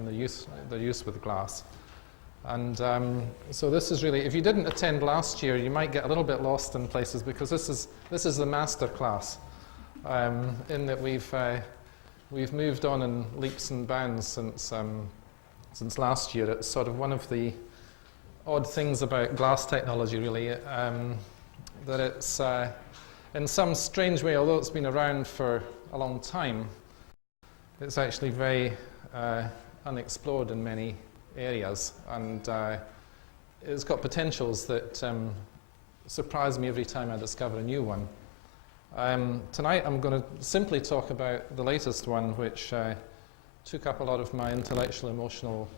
and their use with glass. And so this is really, if you didn't attend last year, you might get a little bit lost in places, because this is the master class, in that we've moved on in leaps and bounds since last year. It's sort of one of the odd things about glass technology, really, that it's in some strange way, although it's been around for a long time, it's actually very unexplored in many areas, and it's got potentials that surprise me every time I discover a new one. Tonight I'm going to simply talk about the latest one, which took up a lot of my intellectual, emotional,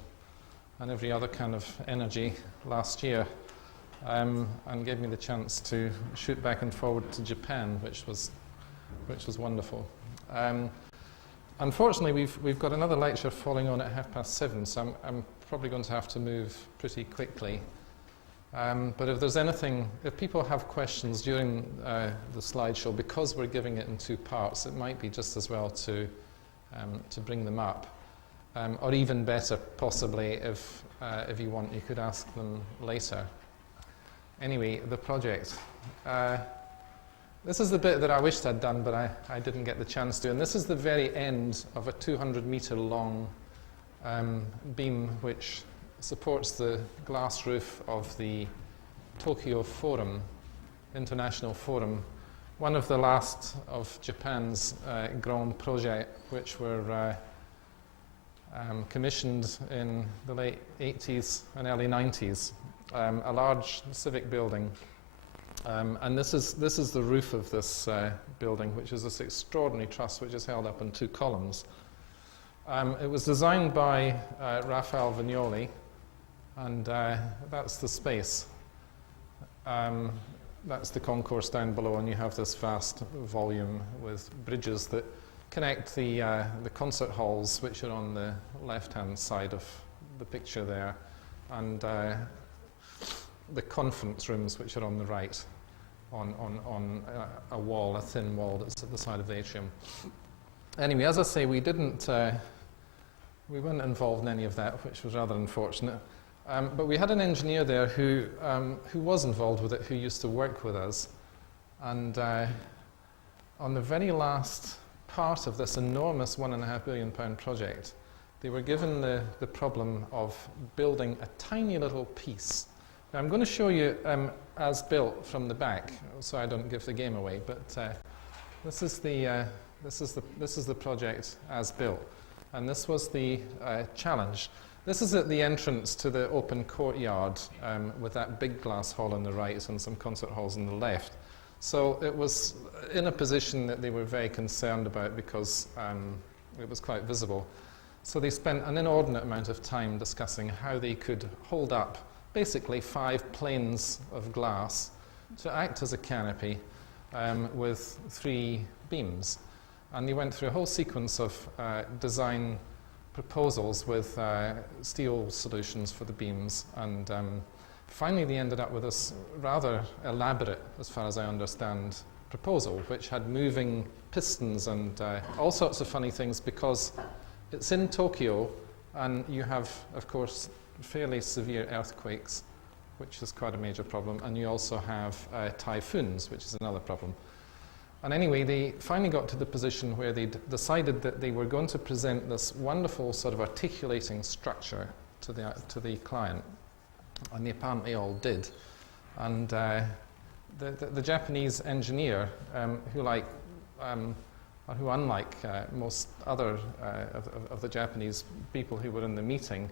and every other kind of energy last year, and gave me the chance to shoot back and forward to Japan, which was wonderful. Unfortunately, we've got another lecture falling on at 7:30, so I'm probably going to have to move pretty quickly. But if there's anything, if people have questions during the slideshow, because we're giving it in two parts, it might be just as well to bring them up. Or even better, possibly, if you want, you could ask them later. Anyway, the project. This is the bit that I wished I'd done, but I didn't get the chance to. And this is the very end of a 200-meter long beam which supports the glass roof of the Tokyo Forum, International Forum, one of the last of Japan's grand projets, which were commissioned in the late 80s and early 90s. A large civic building. And this is the roof of this building, which is this extraordinary truss which is held up on two columns. It was designed by Raphael Vignoli, and that's the space. That's the concourse down below, and you have this vast volume with bridges that connect the concert halls, which are on the left-hand side of the picture there, and the conference rooms, which are on the right, on a wall, a thin wall that's at the side of the atrium. Anyway, as I say, we weren't involved in any of that, which was rather unfortunate. But we had an engineer there who was involved with it, who used to work with us. And on the very last part of this enormous £1.5 billion project, they were given the problem of building a tiny little piece. Now, I'm going to show you as built from the back, so I don't give the game away. But this is the project as built, and this was the challenge. This is at the entrance to the open courtyard with that big glass hall on the right and some concert halls on the left. So it was in a position that they were very concerned about, because it was quite visible. So they spent an inordinate amount of time discussing how they could hold up basically 5 planes of glass to act as a canopy with 3 beams. And they went through a whole sequence of design proposals with steel solutions for the beams, and finally they ended up with this rather elaborate, as far as I understand, proposal, which had moving pistons and all sorts of funny things, because it's in Tokyo, and you have, of course, fairly severe earthquakes, which is quite a major problem, and you also have typhoons, which is another problem. And anyway, they finally got to the position where they decided that they were going to present this wonderful sort of articulating structure to the client, and they apparently all did. And the Japanese engineer, who unlike most other of the Japanese people who were in the meeting,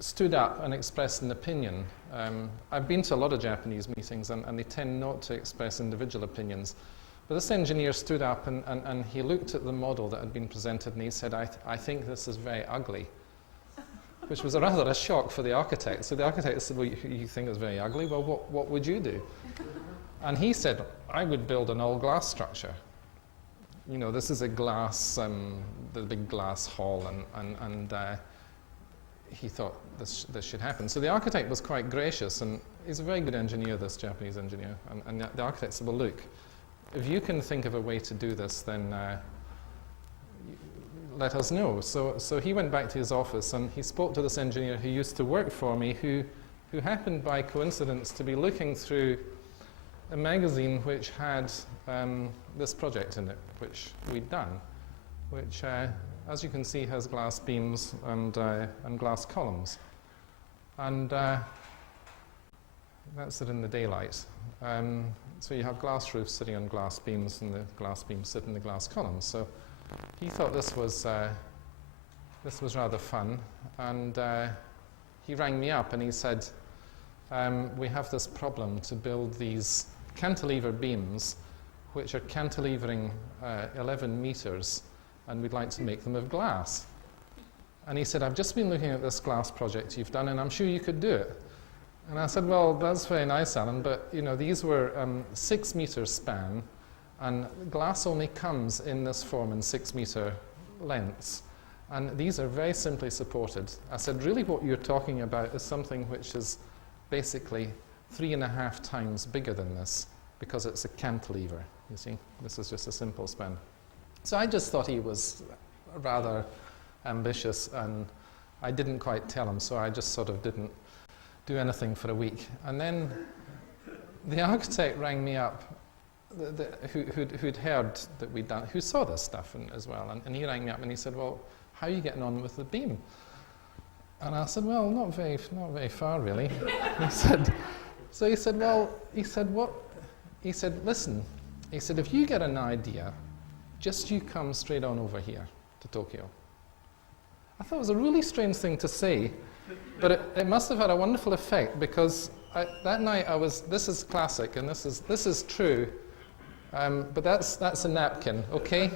stood up and expressed an opinion. I've been to a lot of Japanese meetings, and they tend not to express individual opinions. But this engineer stood up and he looked at the model that had been presented, and he said, I think this is very ugly, which was rather a shock for the architect. So the architect said, well, you think it's very ugly? Well, what would you do? And he said, I would build an all-glass structure. You know, this is a glass, the big glass hall, and he thought this should happen. So the architect was quite gracious, and he's a very good engineer, this Japanese engineer. And the architect said, well, look, if you can think of a way to do this, then let us know. So he went back to his office and he spoke to this engineer who used to work for me, who happened by coincidence to be looking through a magazine which had this project in it, which we'd done, which, as you can see, has glass beams and glass columns. And that's it in the daylight. So you have glass roofs sitting on glass beams, and the glass beams sit in the glass columns. So he thought this was rather fun, and he rang me up and he said, we have this problem to build these cantilever beams which are cantilevering 11 meters, and we'd like to make them of glass. And he said, I've just been looking at this glass project you've done, and I'm sure you could do it. And I said, well, that's very nice, Alan, but you know, these were 6 meters span, and glass only comes in this form in 6 meter lengths. And these are very simply supported. I said, really what you're talking about is something which is basically 3.5 times bigger than this, because it's a cantilever, you see. This is just a simple span. So I just thought he was rather ambitious, and I didn't quite tell him, so I just sort of didn't do anything for a week. And then the architect rang me up, who'd heard that we'd done, who saw this stuff as well, and he rang me up and he said, well, how are you getting on with the beam? And I said, well, not very far really. He said, listen, he said, if you get an idea, just you come straight on over here to Tokyo. I thought it was a really strange thing to say, but it must have had a wonderful effect, because that night this is classic and this is true, but that's a napkin, okay?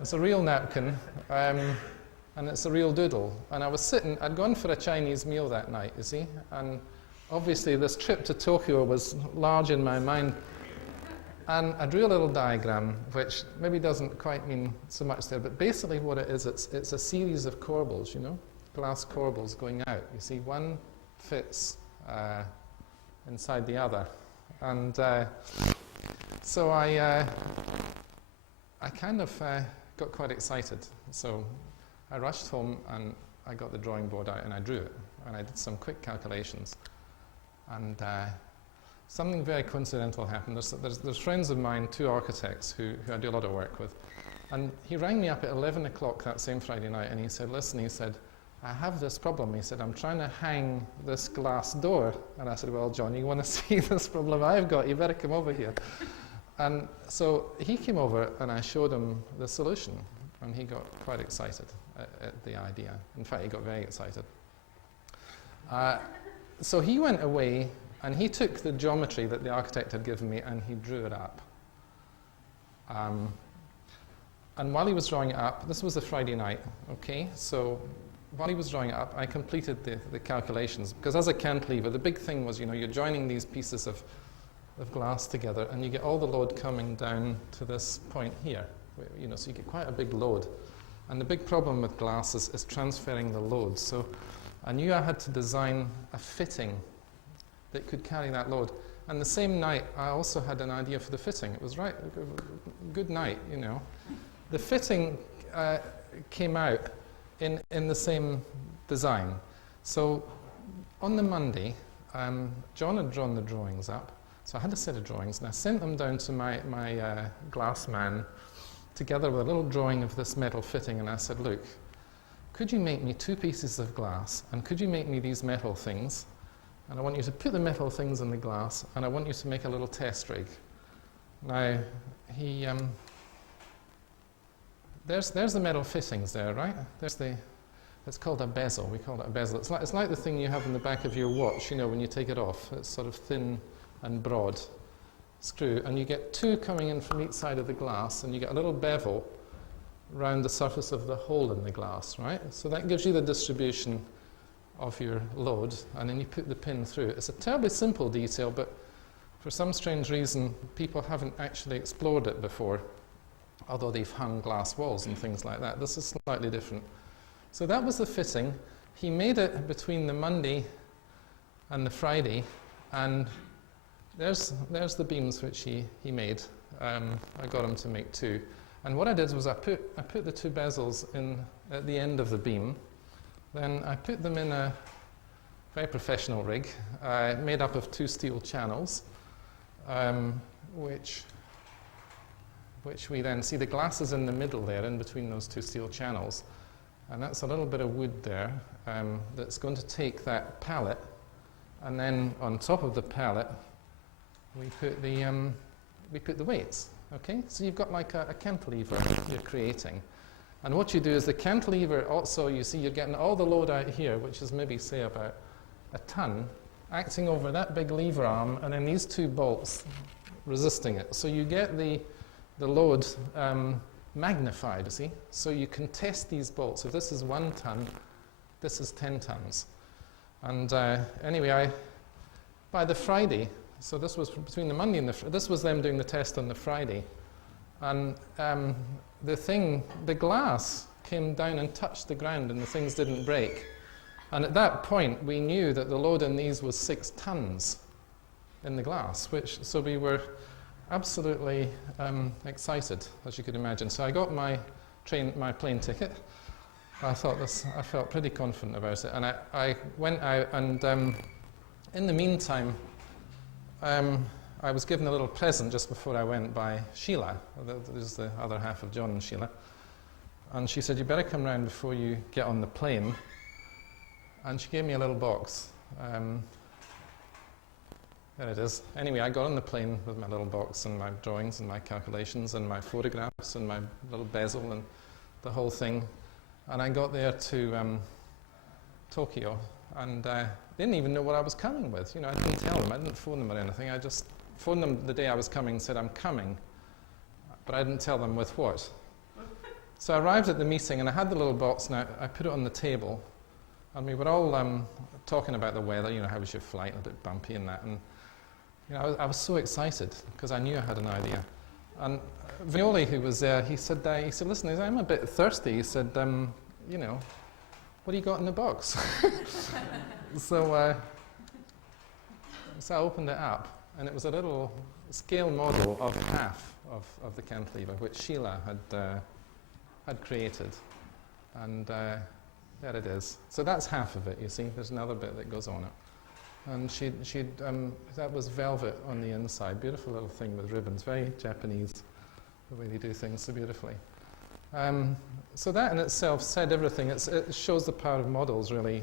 It's a real napkin, and it's a real doodle. And I was sitting, I'd gone for a Chinese meal that night, you see, and obviously this trip to Tokyo was large in my mind. And I drew a little diagram, which maybe doesn't quite mean so much there, but basically what it is, it's a series of corbels, you know, glass corbels going out. You see, one fits inside the other. And so I kind of got quite excited. So I rushed home and I got the drawing board out and I drew it. And I did some quick calculations. And something very coincidental happened. There's friends of mine, 2 architects who I do a lot of work with. And he rang me up at 11 o'clock that same Friday night and he said, listen, he said, I have this problem. He said, I'm trying to hang this glass door. And I said, well, John, you want to see this problem I've got? You better come over here. And so he came over and I showed him the solution. And he got quite excited at the idea. In fact, he got very excited. So he went away and he took the geometry that the architect had given me and he drew it up. And while he was drawing it up, this was a Friday night, okay? So while he was drawing it up, I completed the calculations. Because as a cantilever, the big thing was, you know, you're joining these pieces of glass together and you get all the load coming down to this point here. You know, so you get quite a big load. And the big problem with glass is transferring the load. So I knew I had to design a fitting that could carry that load. And the same night, I also had an idea for the fitting. It was right, a good night, you know. The fitting came out in the same design. So on the Monday, John had drawn the drawings up. So I had a set of drawings, and I sent them down to my glass man, together with a little drawing of this metal fitting, and I said, look, could you make me 2 pieces of glass, and could you make me these metal things? And I want you to put the metal things in the glass, and I want you to make a little test rig. Now, he, there's the metal fittings there, right? It's called a bezel. We call it a bezel. It's like the thing you have in the back of your watch, you know, when you take it off. It's sort of thin and broad screw, and you get 2 coming in from each side of the glass, and you get a little bevel around the surface of the hole in the glass, right? So that gives you the distribution of your load, and then you put the pin through. It's a terribly simple detail, but for some strange reason, people haven't actually explored it before, although they've hung glass walls and things like that. This is slightly different. So that was the fitting. He made it between the Monday and the Friday, and there's the beams which he made. I got him to make 2. And what I did was I put the two bezels in at the end of the beam. Then I put them in a very professional rig made up of two steel channels, which we then see the glass is in the middle there, in between those two steel channels. And that's a little bit of wood there that's going to take that pallet, and then on top of the pallet we put the weights. Okay, so you've got like a cantilever you're creating. And what you do is the cantilever also, you see, you're getting all the load out here, which is maybe, say, about a ton, acting over that big lever arm, and then these two bolts resisting it. So you get the load magnified, you see. So you can test these bolts. If this is 1 ton, this is 10 tons. And anyway, by the Friday, so this was between the Monday and this was them doing the test on the Friday. And the glass came down and touched the ground and the things didn't break. And at that point, we knew that the load in these was 6 tons in the glass, so we were absolutely excited, as you could imagine. So I got my plane ticket. I felt pretty confident about it. And I went out and in the meantime, I was given a little present just before I went by Sheila. This is the other half of John and Sheila. And she said, you better come round before you get on the plane. And she gave me a little box. There it is. Anyway, I got on the plane with my little box and my drawings and my calculations and my photographs and my little bezel and the whole thing. And I got there to Tokyo. And they didn't even know what I was coming with. You know, I didn't tell them. I didn't phone them or anything. I just phoned them the day I was coming and said, I'm coming. But I didn't tell them with what. So I arrived at the meeting and I had the little box and I put it on the table. And we were all talking about the weather, you know, how was your flight, a bit bumpy and that. And you know, I was so excited because I knew I had an idea. And Violi, who was there, he said, listen, I'm a bit thirsty. He said, you know, what do you got in the box? So I opened it up, and it was a little scale model of half of the cantilever, which Sheila had created. And there it is. So that's half of it, you see. There's another bit that goes on it. And that was velvet on the inside. Beautiful little thing with ribbons. Very Japanese, the way they do things so beautifully. So that in itself said everything. It shows the power of models, really,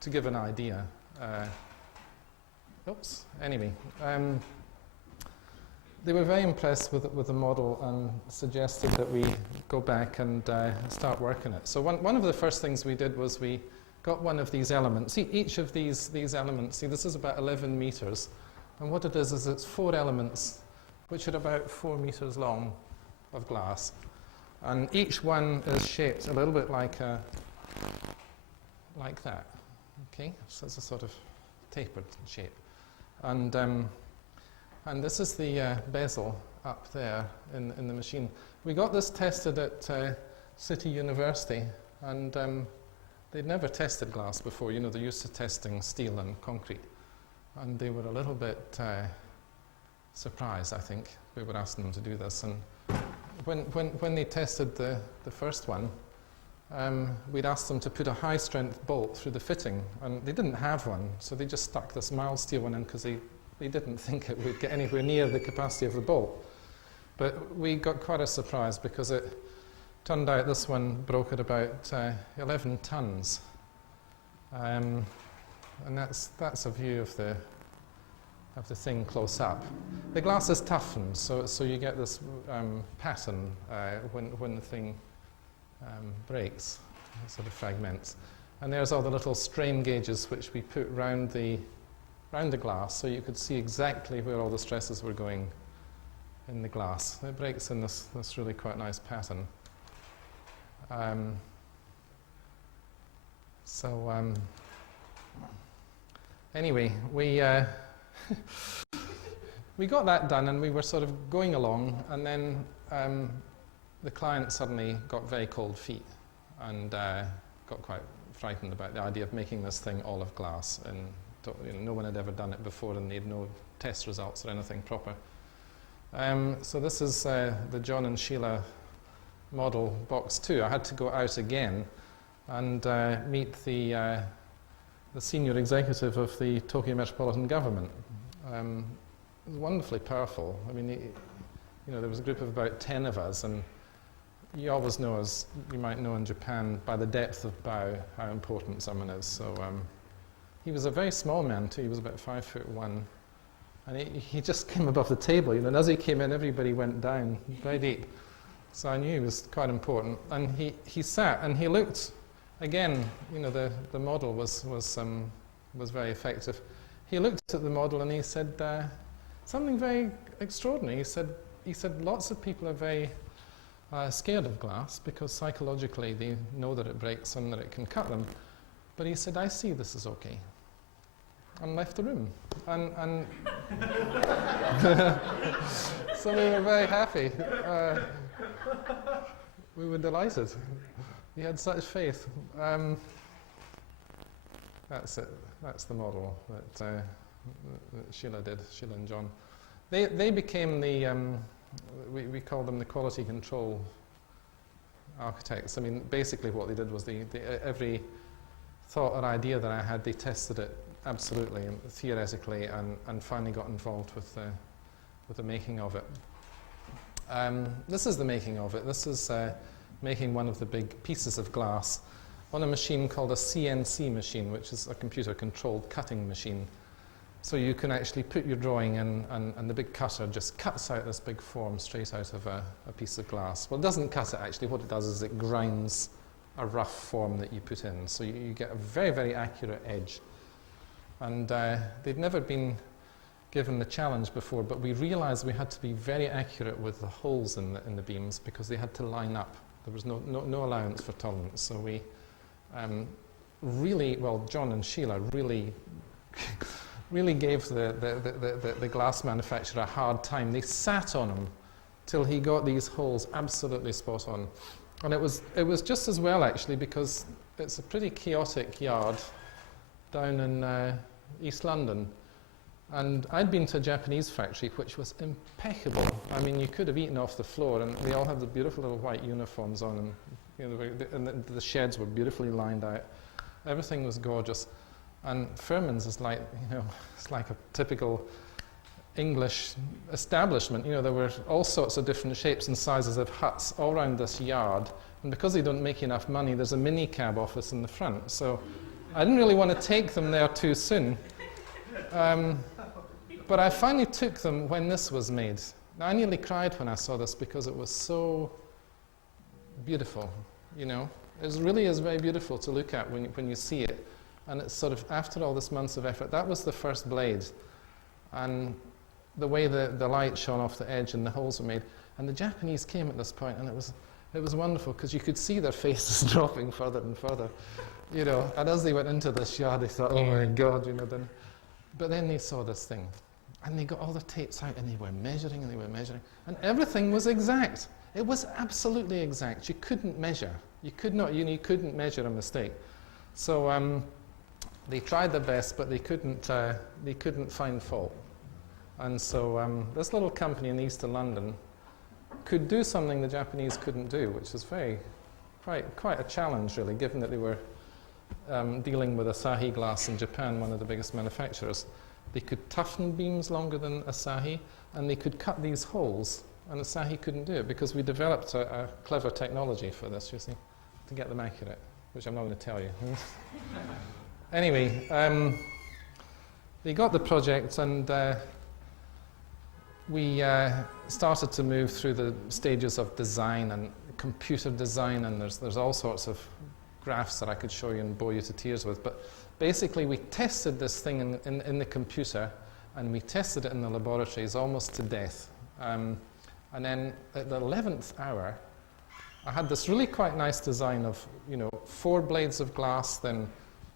to give an idea. Anyway, they were very impressed with the model and suggested that we go back and start working it. So one of the first things we did was we got one of these elements. See, each of these elements, see, this is about 11 meters. And what it is it's 4 elements, which are about 4 meters long of glass. And each one is shaped a little bit like that. Okay, so it's a sort of tapered shape. And this is the bezel up there in the machine. We got this tested at City University, and they'd never tested glass before. You know, they're used to testing steel and concrete. And they were a little bit surprised, I think. We were asking them to do this. And when they tested the first one, we'd asked them to put a high-strength bolt through the fitting, and they didn't have one, so they just stuck this mild steel one in because they didn't think it would get anywhere near the capacity of the bolt. But we got quite a surprise because it turned out this one broke at about 11 tons. And that's a view of the thing close up. The glass is toughened, so you get this pattern when the thing breaks, sort of fragments. And there's all the little strain gauges which we put round the glass, so you could see exactly where all the stresses were going in the glass. It breaks in this really quite nice pattern. Anyway, we we got that done, and we were sort of going along, and then the client suddenly got very cold feet and got quite frightened about the idea of making this thing all of glass. And no one had ever done it before, and they had no test results or anything proper. So this is the John and Sheila model box 2. I had to go out again and meet the senior executive of the Tokyo Metropolitan Government. It was wonderfully powerful. I mean, there was a group of about 10 of us, and you always know, as you might know in Japan, by the depth of bow, how important someone is. So he was a very small man too. He was about 5'1", and he just came above the table. And as he came in, everybody went down very deep. So I knew he was quite important. And he sat and he looked. Again, the model was very effective. He looked at the model and he said something very extraordinary. He said lots of people are very scared of glass because psychologically they know that it breaks and that it can cut them. But he said, I see this is okay. And left the room. And so we were very happy. We were delighted. He had such faith. That's it. That's the model that Sheila did, Sheila and John. They became the, we call them the quality control architects. I mean, basically what they did was every thought or idea that I had, they tested it absolutely and theoretically, and finally got involved with the making of it. This is the making of it. This is making one of the big pieces of glass on a machine called a CNC machine, which is a computer-controlled cutting machine. So you can actually put your drawing in, and the big cutter just cuts out this big form straight out of a piece of glass. Well, it doesn't cut it, actually. What it does is it grinds a rough form that you put in. So you get a very, very accurate edge. And they'd never been given the challenge before, but we realized we had to be very accurate with the holes in the beams because they had to line up. There was no allowance for tolerance. So we John and Sheila really gave the glass manufacturer a hard time. They sat on him till he got these holes absolutely spot on. And it was just as well, actually, because it's a pretty chaotic yard down in East London. And I'd been to a Japanese factory which was impeccable. I mean, you could have eaten off the floor, and they all had the beautiful little white uniforms on, and the sheds were beautifully lined out. Everything was gorgeous. And Furman's is like, it's like a typical English establishment. There were all sorts of different shapes and sizes of huts all around this yard. And because they don't make enough money, there's a mini cab office in the front. So I didn't really want to take them there too soon. But I finally took them when this was made. Now, I nearly cried when I saw this because it was so beautiful, It really is very beautiful to look at when you see it. And it's sort of, after all this months of effort, that was the first blade. And the way the light shone off the edge and the holes were made. And the Japanese came at this point, and it was wonderful because you could see their faces dropping further and further. And as they went into this yard, they thought, oh my God, But then they saw this thing. And they got all the tapes out, and they were measuring, and everything was exact. It was absolutely exact. You couldn't measure. You couldn't measure a mistake. So they tried their best, but they couldn't find fault. And so this little company in East London could do something the Japanese couldn't do, which was quite a challenge, really, given that they were dealing with Asahi glass in Japan, one of the biggest manufacturers. They could toughen beams longer than Asahi, and they could cut these holes, and Asahi couldn't do it because we developed a clever technology for this, you see, to get them accurate, which I'm not going to tell you. Anyway, they got the project, and we started to move through the stages of design and computer design, and there's all sorts of graphs that I could show you and bore you to tears with. But basically, we tested this thing in the computer, and we tested it in the laboratories almost to death. And then at the 11th hour, I had this really quite nice design of, 4 blades of glass, then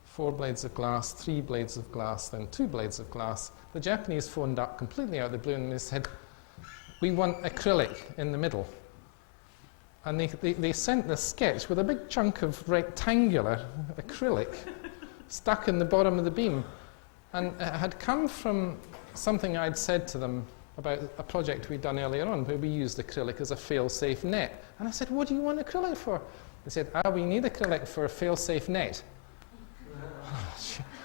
4 blades of glass, 3 blades of glass, then 2 blades of glass. The Japanese phoned up completely out of the blue, and they said, we want acrylic in the middle. And they sent this sketch with a big chunk of rectangular acrylic stuck in the bottom of the beam. And it had come from something I'd said to them about a project we'd done earlier on where we used acrylic as a fail-safe net. And I said, what do you want acrylic for? They said, we need acrylic for a fail-safe net.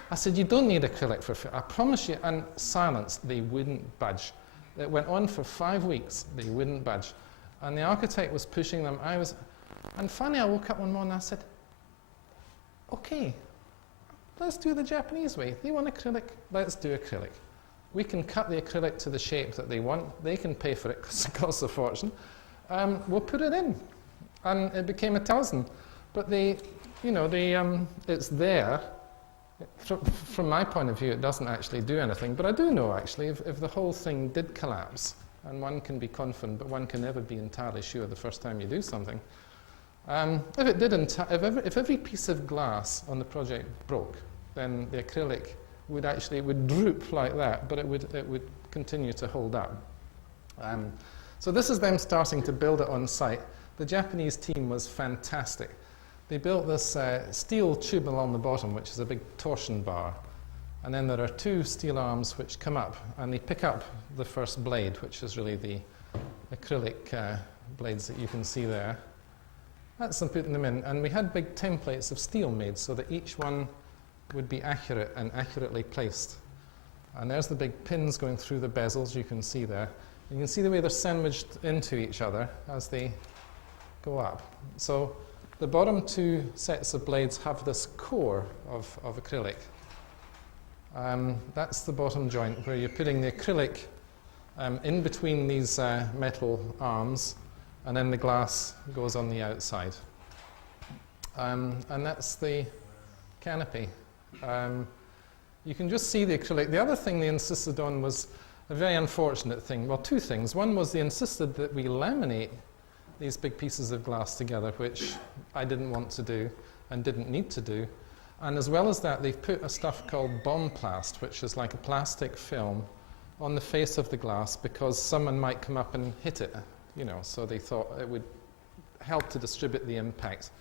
I said, you don't need acrylic for I promise you. And silence, they wouldn't budge. It went on for 5 weeks, they wouldn't budge. And the architect was pushing them. And finally I woke up one morning and I said, okay, let's do the Japanese way. They want acrylic, let's do acrylic. We can cut the acrylic to the shape that they want. They can pay for it because it costs a fortune. We'll put it in. And it became a talisman. But it's there. From my point of view, it doesn't actually do anything. But I do know, actually, if the whole thing did collapse, and one can be confident, but one can never be entirely sure the first time you do something. If it did, if every piece of glass on the project broke, then the acrylic would droop like that, but it would continue to hold up. So this is them starting to build it on site. The Japanese team was fantastic. They built this steel tube along the bottom, which is a big torsion bar. And then there are 2 steel arms which come up, and they pick up the first blade, which is really the acrylic blades that you can see there. That's them putting them in. And we had big templates of steel made so that each one would be accurate and accurately placed. And there's the big pins going through the bezels you can see there. And you can see the way they're sandwiched into each other as they go up. So the bottom 2 sets of blades have this core of acrylic. That's the bottom joint where you're putting the acrylic in between these metal arms, and then the glass goes on the outside. And that's the canopy. You can just see the acrylic. The other thing they insisted on was a very unfortunate thing. Well, 2 things. One was they insisted that we laminate these big pieces of glass together, which I didn't want to do and didn't need to do. And as well as that, they've put a stuff called bombplast, which is like a plastic film, on the face of the glass because someone might come up and hit it, so they thought it would help to distribute the impact.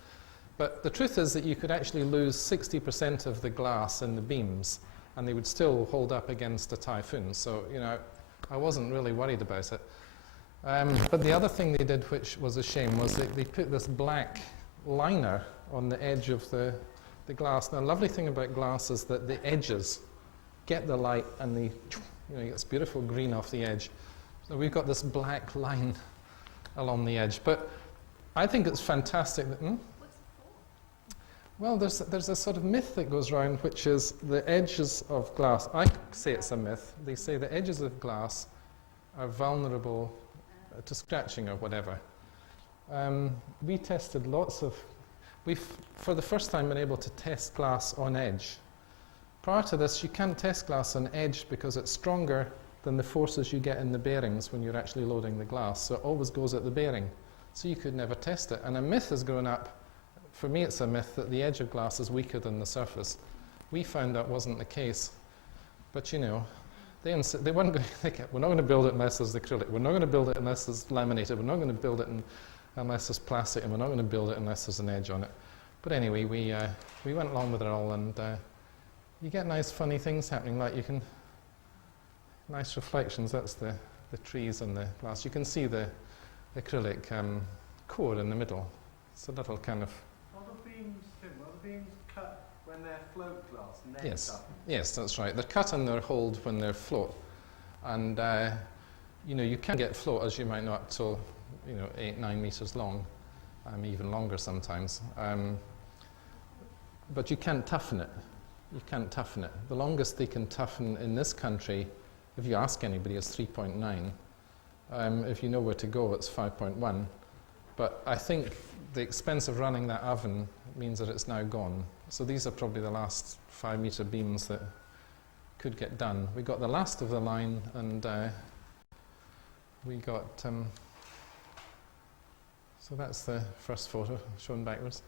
But the truth is that you could actually lose 60% of the glass in the beams, and they would still hold up against a typhoon. So, I wasn't really worried about it. But the other thing they did, which was a shame, was they put this black liner on the edge of the glass. Now, the lovely thing about glass is that the edges get the light and you get this beautiful green off the edge. So we've got this black line along the edge. But I think it's fantastic that... Well, there's a sort of myth that goes around, which is the edges of glass. I say it's a myth. They say the edges of glass are vulnerable to scratching or whatever. We tested we've for the first time been able to test glass on edge. Prior to this, you can't test glass on edge because it's stronger than the forces you get in the bearings when you're actually loading the glass. So it always goes at the bearing. So you could never test it. And a myth has grown up. For me, it's a myth that the edge of glass is weaker than the surface. We found that wasn't the case. But they weren't going to think it. We're not going to build it unless there's acrylic. We're not going to build it unless it's laminated. We're not going to build it unless there's plastic. And we're not going to build it unless there's an edge on it. But anyway, we went along with it all, and you get nice, funny things happening. Like nice reflections. That's the trees and the glass. You can see the acrylic core in the middle. It's a little kind of... Are the beams cut when they're float glass and then Yes. cut? Yes, that's right. They're cut and they're hold when they're float. And, you can get float, as you might know, up till, 8-9 meters long, even longer sometimes. But you can't toughen it. You can't toughen it. The longest they can toughen in this country, if you ask anybody, is 3.9. If you know where to go, it's 5.1. But I think the expense of running that oven means that it's now gone. So these are probably the last 5-meter beams that could get done. We got the last of the line, and we got... so that's the first photo, shown backwards.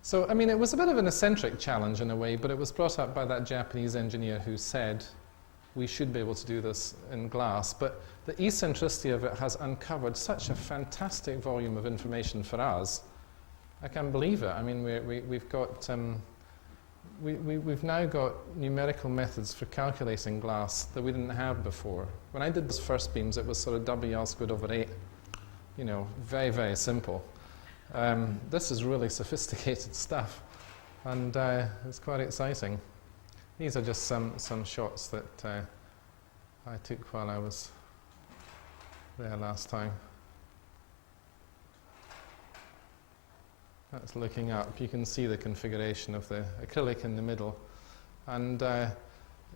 So, it was a bit of an eccentric challenge in a way, but it was brought up by that Japanese engineer who said we should be able to do this in glass. But the eccentricity of it has uncovered such a fantastic volume of information for us. I can't believe it. We've got we've now got numerical methods for calculating glass that we didn't have before. When I did those first beams, it was sort of WL squared over 8. You know, very, very simple. This is really sophisticated stuff, and it's quite exciting. These are just some shots that I took while I was there last time. That's looking up. You can see the configuration of the acrylic in the middle. And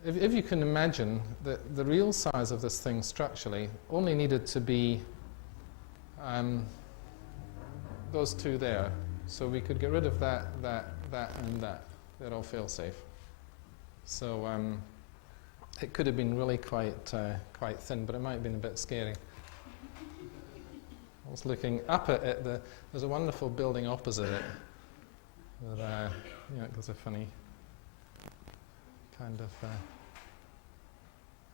if you can imagine that the real size of this thing structurally only needed to be those two there. So we could get rid of that, and that. They're all fail-safe. So it could have been really quite thin, but it might have been a bit scary. I was looking up at it. There's a wonderful building opposite it. That, there's a funny kind of.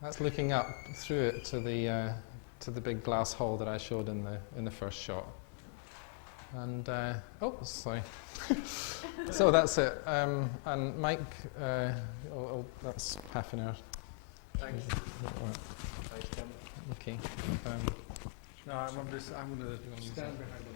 That's looking up through it to the big glass hole that I showed in the first shot. And oh, sorry. So that's it. And Mike, that's half an hour. Thanks. Thanks, Tim. Okay. No, I'm going to stand behind it.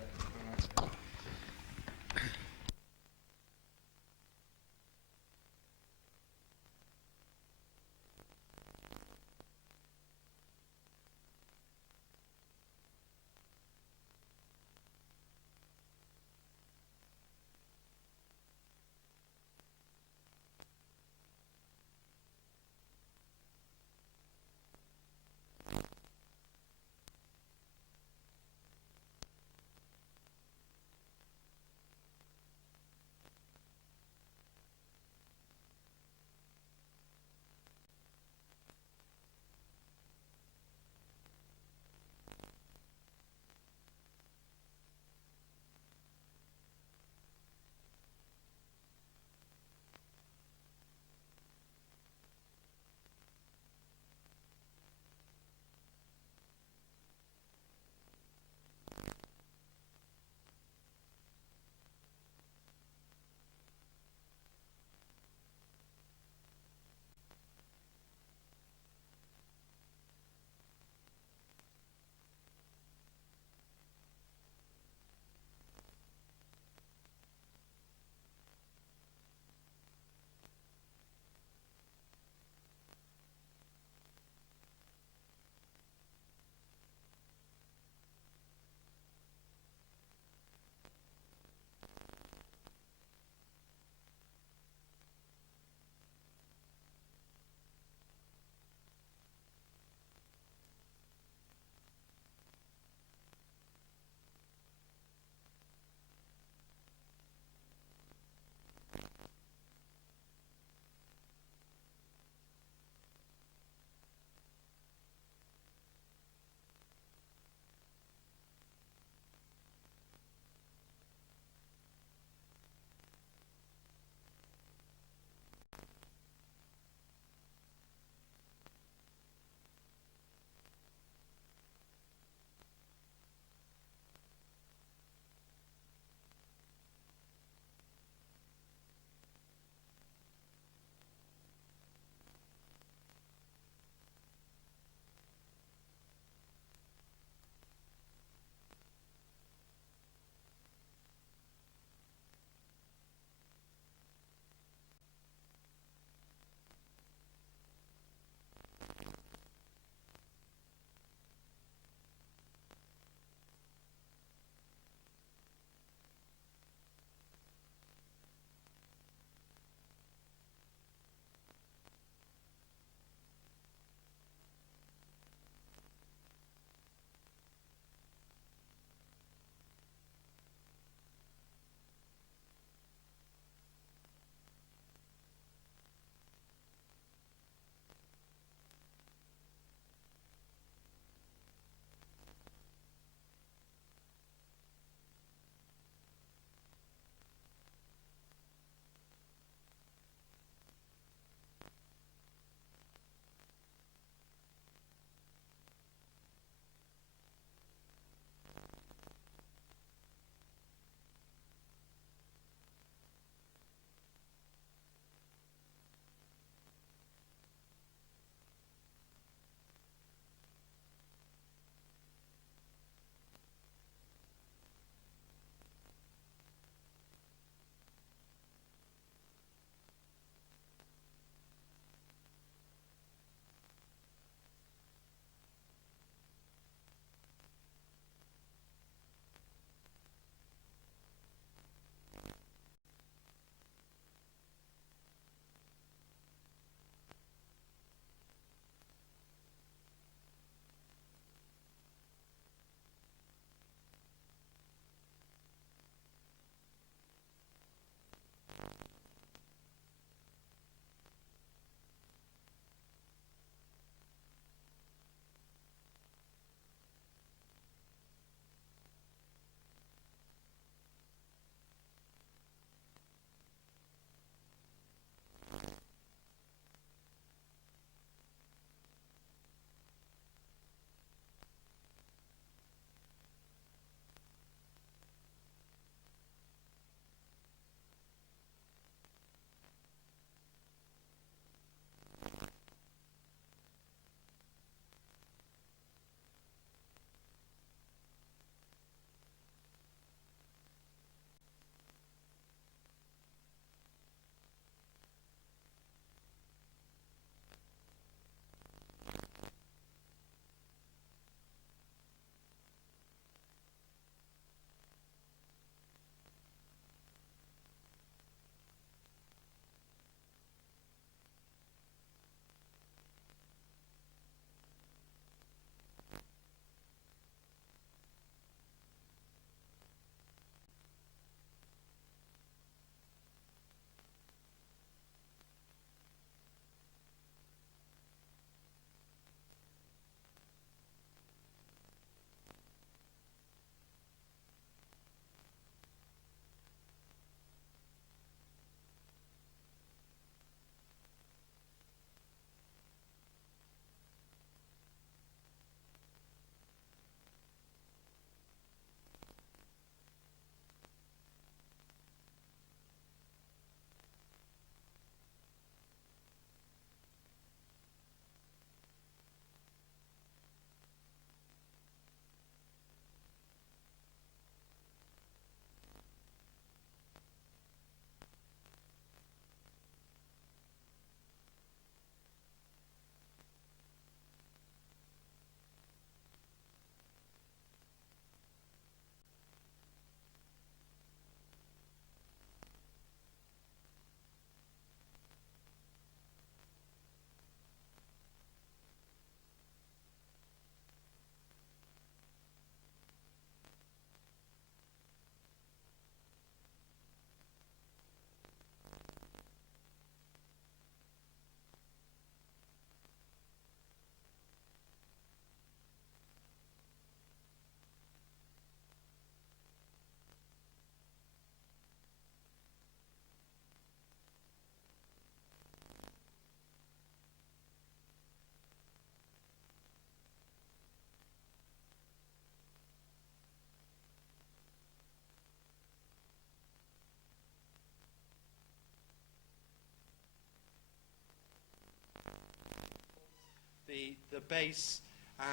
the base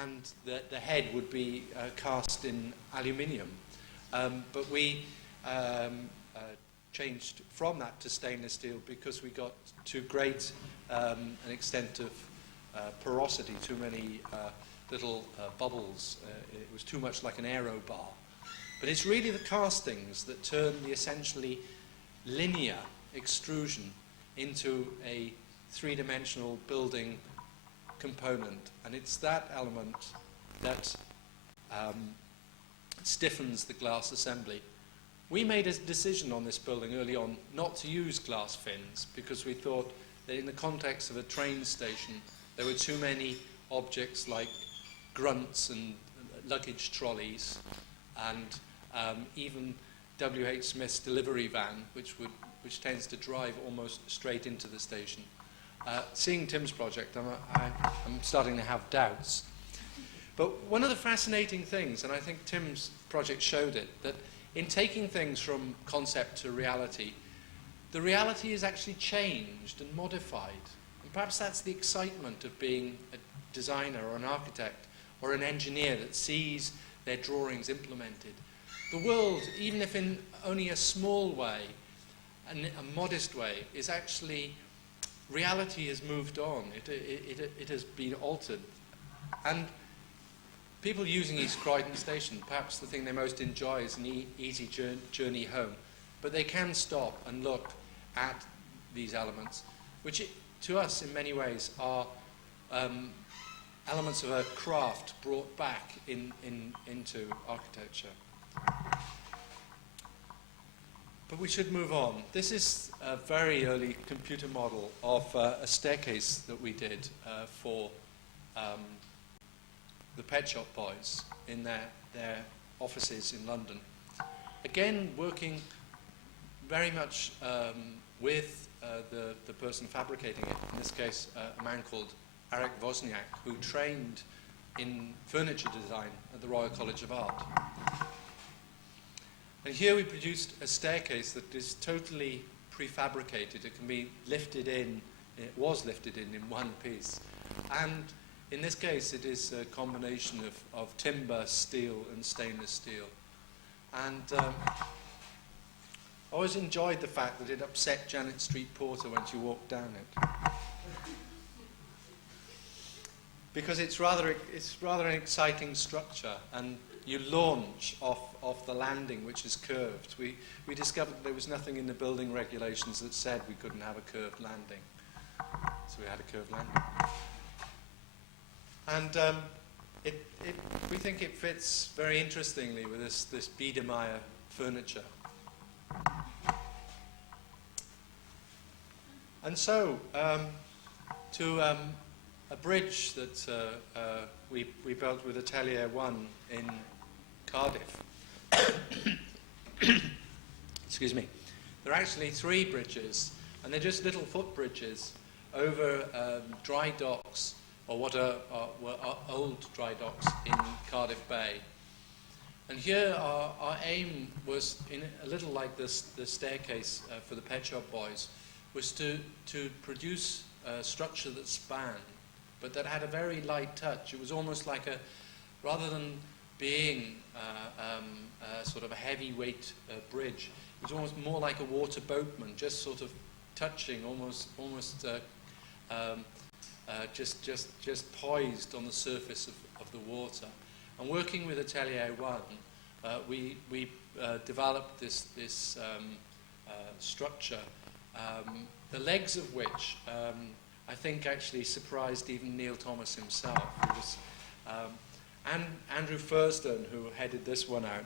and the head would be cast in aluminium. But we changed from that to stainless steel because we got too great an extent of porosity, too many little bubbles. It was too much like an aero bar. But it's really the castings that turn the essentially linear extrusion into a three-dimensional building component. And it's that element that stiffens the glass assembly. We made a decision on this building early on not to use glass fins because we thought that in the context of a train station there were too many objects like grunts and luggage trolleys and even W.H. Smith's delivery van, which tends to drive almost straight into the station. Seeing Tim's project, I'm starting to have doubts. But one of the fascinating things, and I think Tim's project showed it, that in taking things from concept to reality, the reality is actually changed and modified. And perhaps that's the excitement of being a designer or an architect or an engineer that sees their drawings implemented. The world, even if in only a small way, a modest way, is actually, reality has moved on. It has been altered. And people using East Croydon Station, perhaps the thing they most enjoy is an easy journey home. But they can stop and look at these elements, which to us in many ways are elements of a craft brought back into architecture. But we should move on. This is a very early computer model of a staircase that we did for the Pet Shop Boys in their offices in London. Again, working very much with the person fabricating it, in this case a man called Arek Wozniak, who trained in furniture design at the Royal College of Art. And here we produced a staircase that is totally prefabricated. It can be lifted in, it was lifted in one piece. And in this case, it is a combination of timber, steel, and stainless steel. And I always enjoyed the fact that it upset Janet Street Porter when she walked down it. Because it's rather an exciting structure, and you launch off the landing, which is curved. We discovered that there was nothing in the building regulations that said we couldn't have a curved landing. So we had a curved landing. And we think it fits very interestingly with this Biedermeier furniture. And so, to a bridge that we built with Atelier 1 in Cardiff. Excuse me. There are actually 3 bridges, and they're just little footbridges over dry docks, or what were old dry docks in Cardiff Bay. And here our aim was, in a little like the staircase for the Pet Shop Boys, was to produce a structure that spanned, but that had a very light touch. It was almost like rather than being sort of a heavyweight bridge, it was almost more like a water boatman, just sort of touching, almost just poised on the surface of the water. And working with Atelier 1, we developed this structure, the legs of which I think actually surprised even Neil Thomas himself. It was, and Andrew Furston, who headed this one out,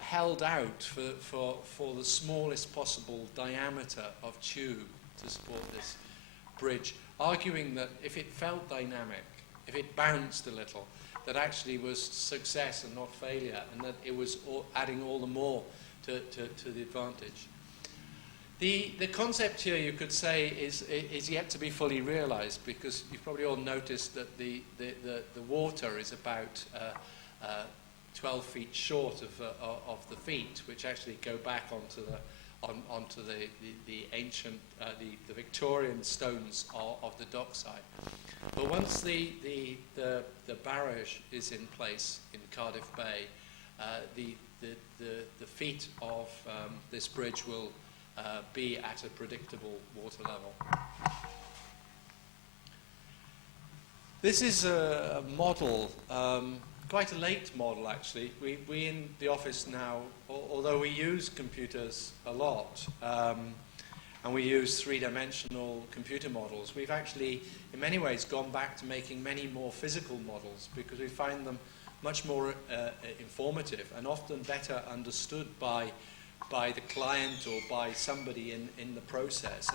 held out for the smallest possible diameter of tube to support this bridge, arguing that if it felt dynamic, if it bounced a little, that actually was success and not failure, and that it was adding all the more to the advantage. The concept here, you could say, is yet to be fully realized, because you've probably all noticed that the water is about 12 feet short of the feet, which actually go back onto the ancient, the Victorian stones of the dockside. But once the barrage is in place in Cardiff Bay, the feet of this bridge will be at a predictable water level. This is a model, quite a late model actually. We in the office now, although we use computers a lot, and we use three-dimensional computer models, we've actually in many ways gone back to making many more physical models because we find them much more informative and often better understood by the client or by somebody in the process.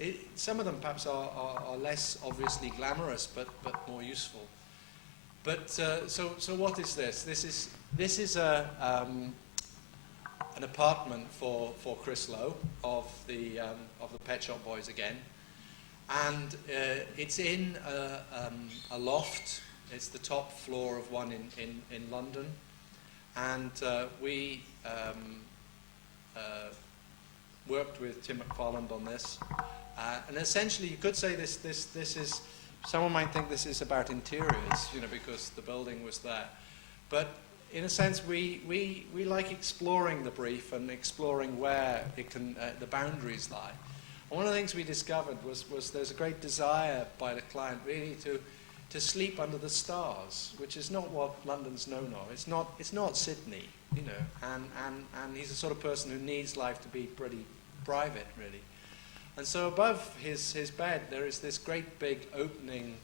And some of them perhaps are less obviously glamorous, but more useful. But so what is this? This is an apartment for Chris Lowe of the Pet Shop Boys again, and it's in a loft. It's the top floor of one in London, and we worked with Tim McFarlane on this. And essentially, you could say this is. Someone might think this is about interiors, because the building was there. But in a sense, we like exploring the brief and exploring where it can the boundaries lie. And one of the things we discovered was there's a great desire by the client really to sleep under the stars, which is not what London's known of. It's not Sydney, and he's the sort of person who needs life to be pretty private, really. And so above his bed there is this great big opening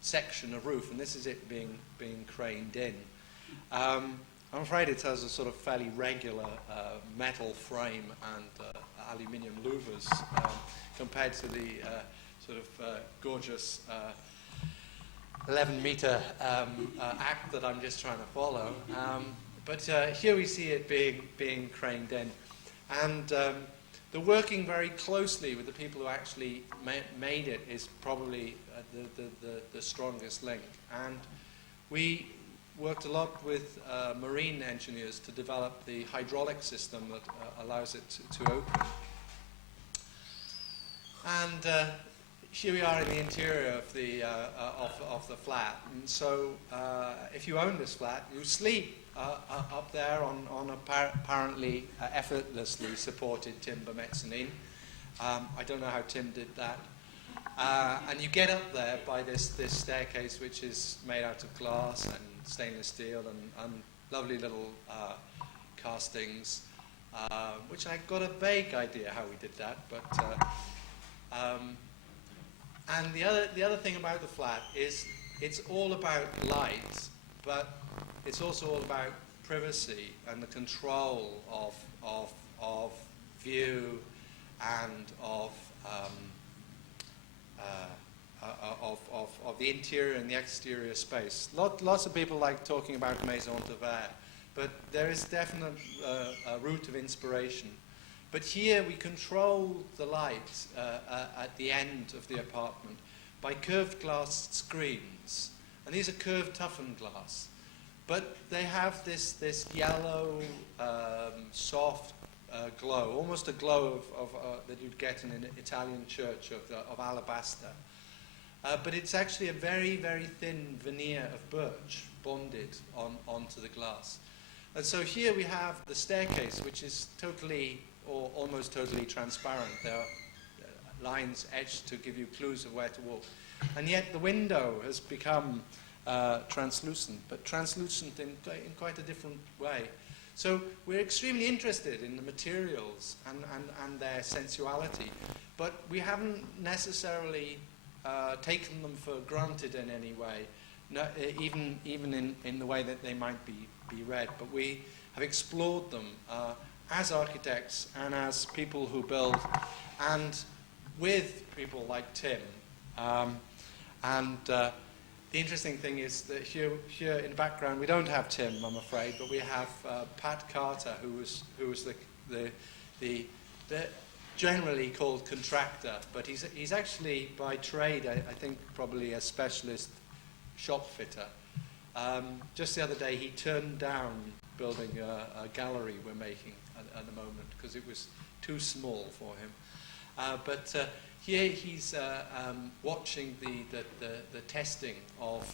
section of roof, and this is it being craned in. I'm afraid it has a sort of fairly regular metal frame and aluminium louvers compared to the sort of gorgeous 11-meter act that I'm just trying to follow. But here we see it being craned in. And the working very closely with the people who actually made it is probably the strongest link. And we worked a lot with marine engineers to develop the hydraulic system that allows it to open. And here we are in the interior of the flat. And so if you own this flat, you sleep up there on apparently effortlessly supported timber mezzanine. I don't know how Tim did that. And you get up there by this staircase, which is made out of glass and stainless steel and lovely little castings, which I got a vague idea how we did that. But and the other thing about the flat is it's all about light, but it's also all about privacy and the control of view and of the interior and the exterior space. Lots of people like talking about maison de verre, but there is definite a route of inspiration. But here we control the light at the end of the apartment by curved glass screens. And these are curved toughened glass. But they have this yellow, soft glow, almost a glow of that you'd get in an Italian church of alabaster. But it's actually a very, very thin veneer of birch bonded onto the glass. And so here we have the staircase, which is totally or almost totally transparent. There are lines etched to give you clues of where to walk. And yet the window has become translucent, but translucent in quite a different way. So we're extremely interested in the materials and their sensuality, but we haven't necessarily taken them for granted in any way, even in the way that they might be read. But we have explored them as architects and as people who build, and with people like Tim. The interesting thing is that here in the background we don't have Tim, I'm afraid, but we have Pat Carter, who was the generally called contractor, but he's actually by trade, I think, probably a specialist shop fitter. Just the other day he turned down building a gallery we're making at the moment because it was too small for him. But here he's watching the testing of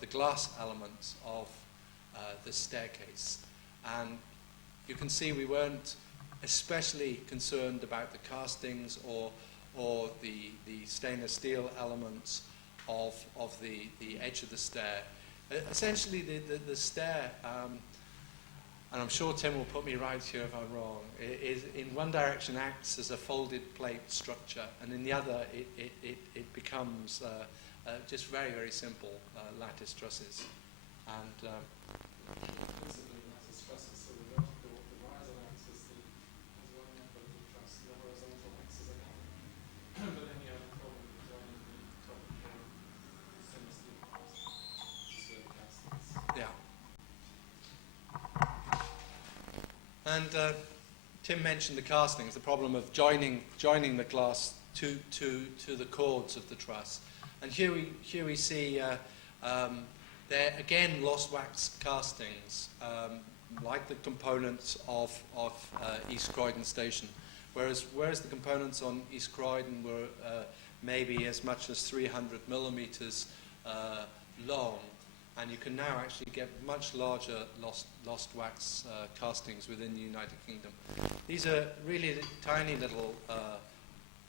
the glass elements of the staircase. And you can see we weren't especially concerned about the castings or the stainless steel elements of the edge of the stair. Essentially, the stair, and I'm sure Tim will put me right here if I'm wrong, is in one direction acts as a folded plate structure, and in the other it becomes just very, very simple lattice trusses. And Principally lattice trusses, so the vertical, the horizontal axis as one member of the truss, the horizontal axis again. But then you have a problem with joining the top of the stainless steel cross, which is where the castings. yeah. And Tim mentioned the castings, the problem of joining the glass to the chords of the truss. And here we see they're again lost wax castings, like the components of East Croydon Station, whereas the components on East Croydon were maybe as much as 300 millimeters long. And you can now actually get much larger lost wax castings within the United Kingdom. These are really tiny little,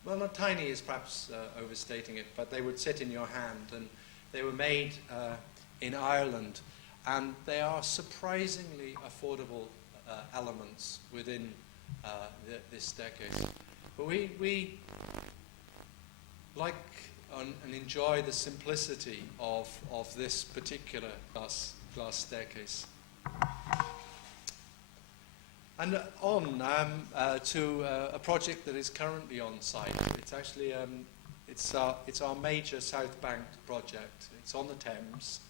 well, not tiny is perhaps overstating it, but they would sit in your hand, and they were made in Ireland, and they are surprisingly affordable elements within this staircase. But we like and enjoy the simplicity of this particular glass staircase. And on to a project that is currently on site. It's actually it's our major South Bank project. It's on the Thames,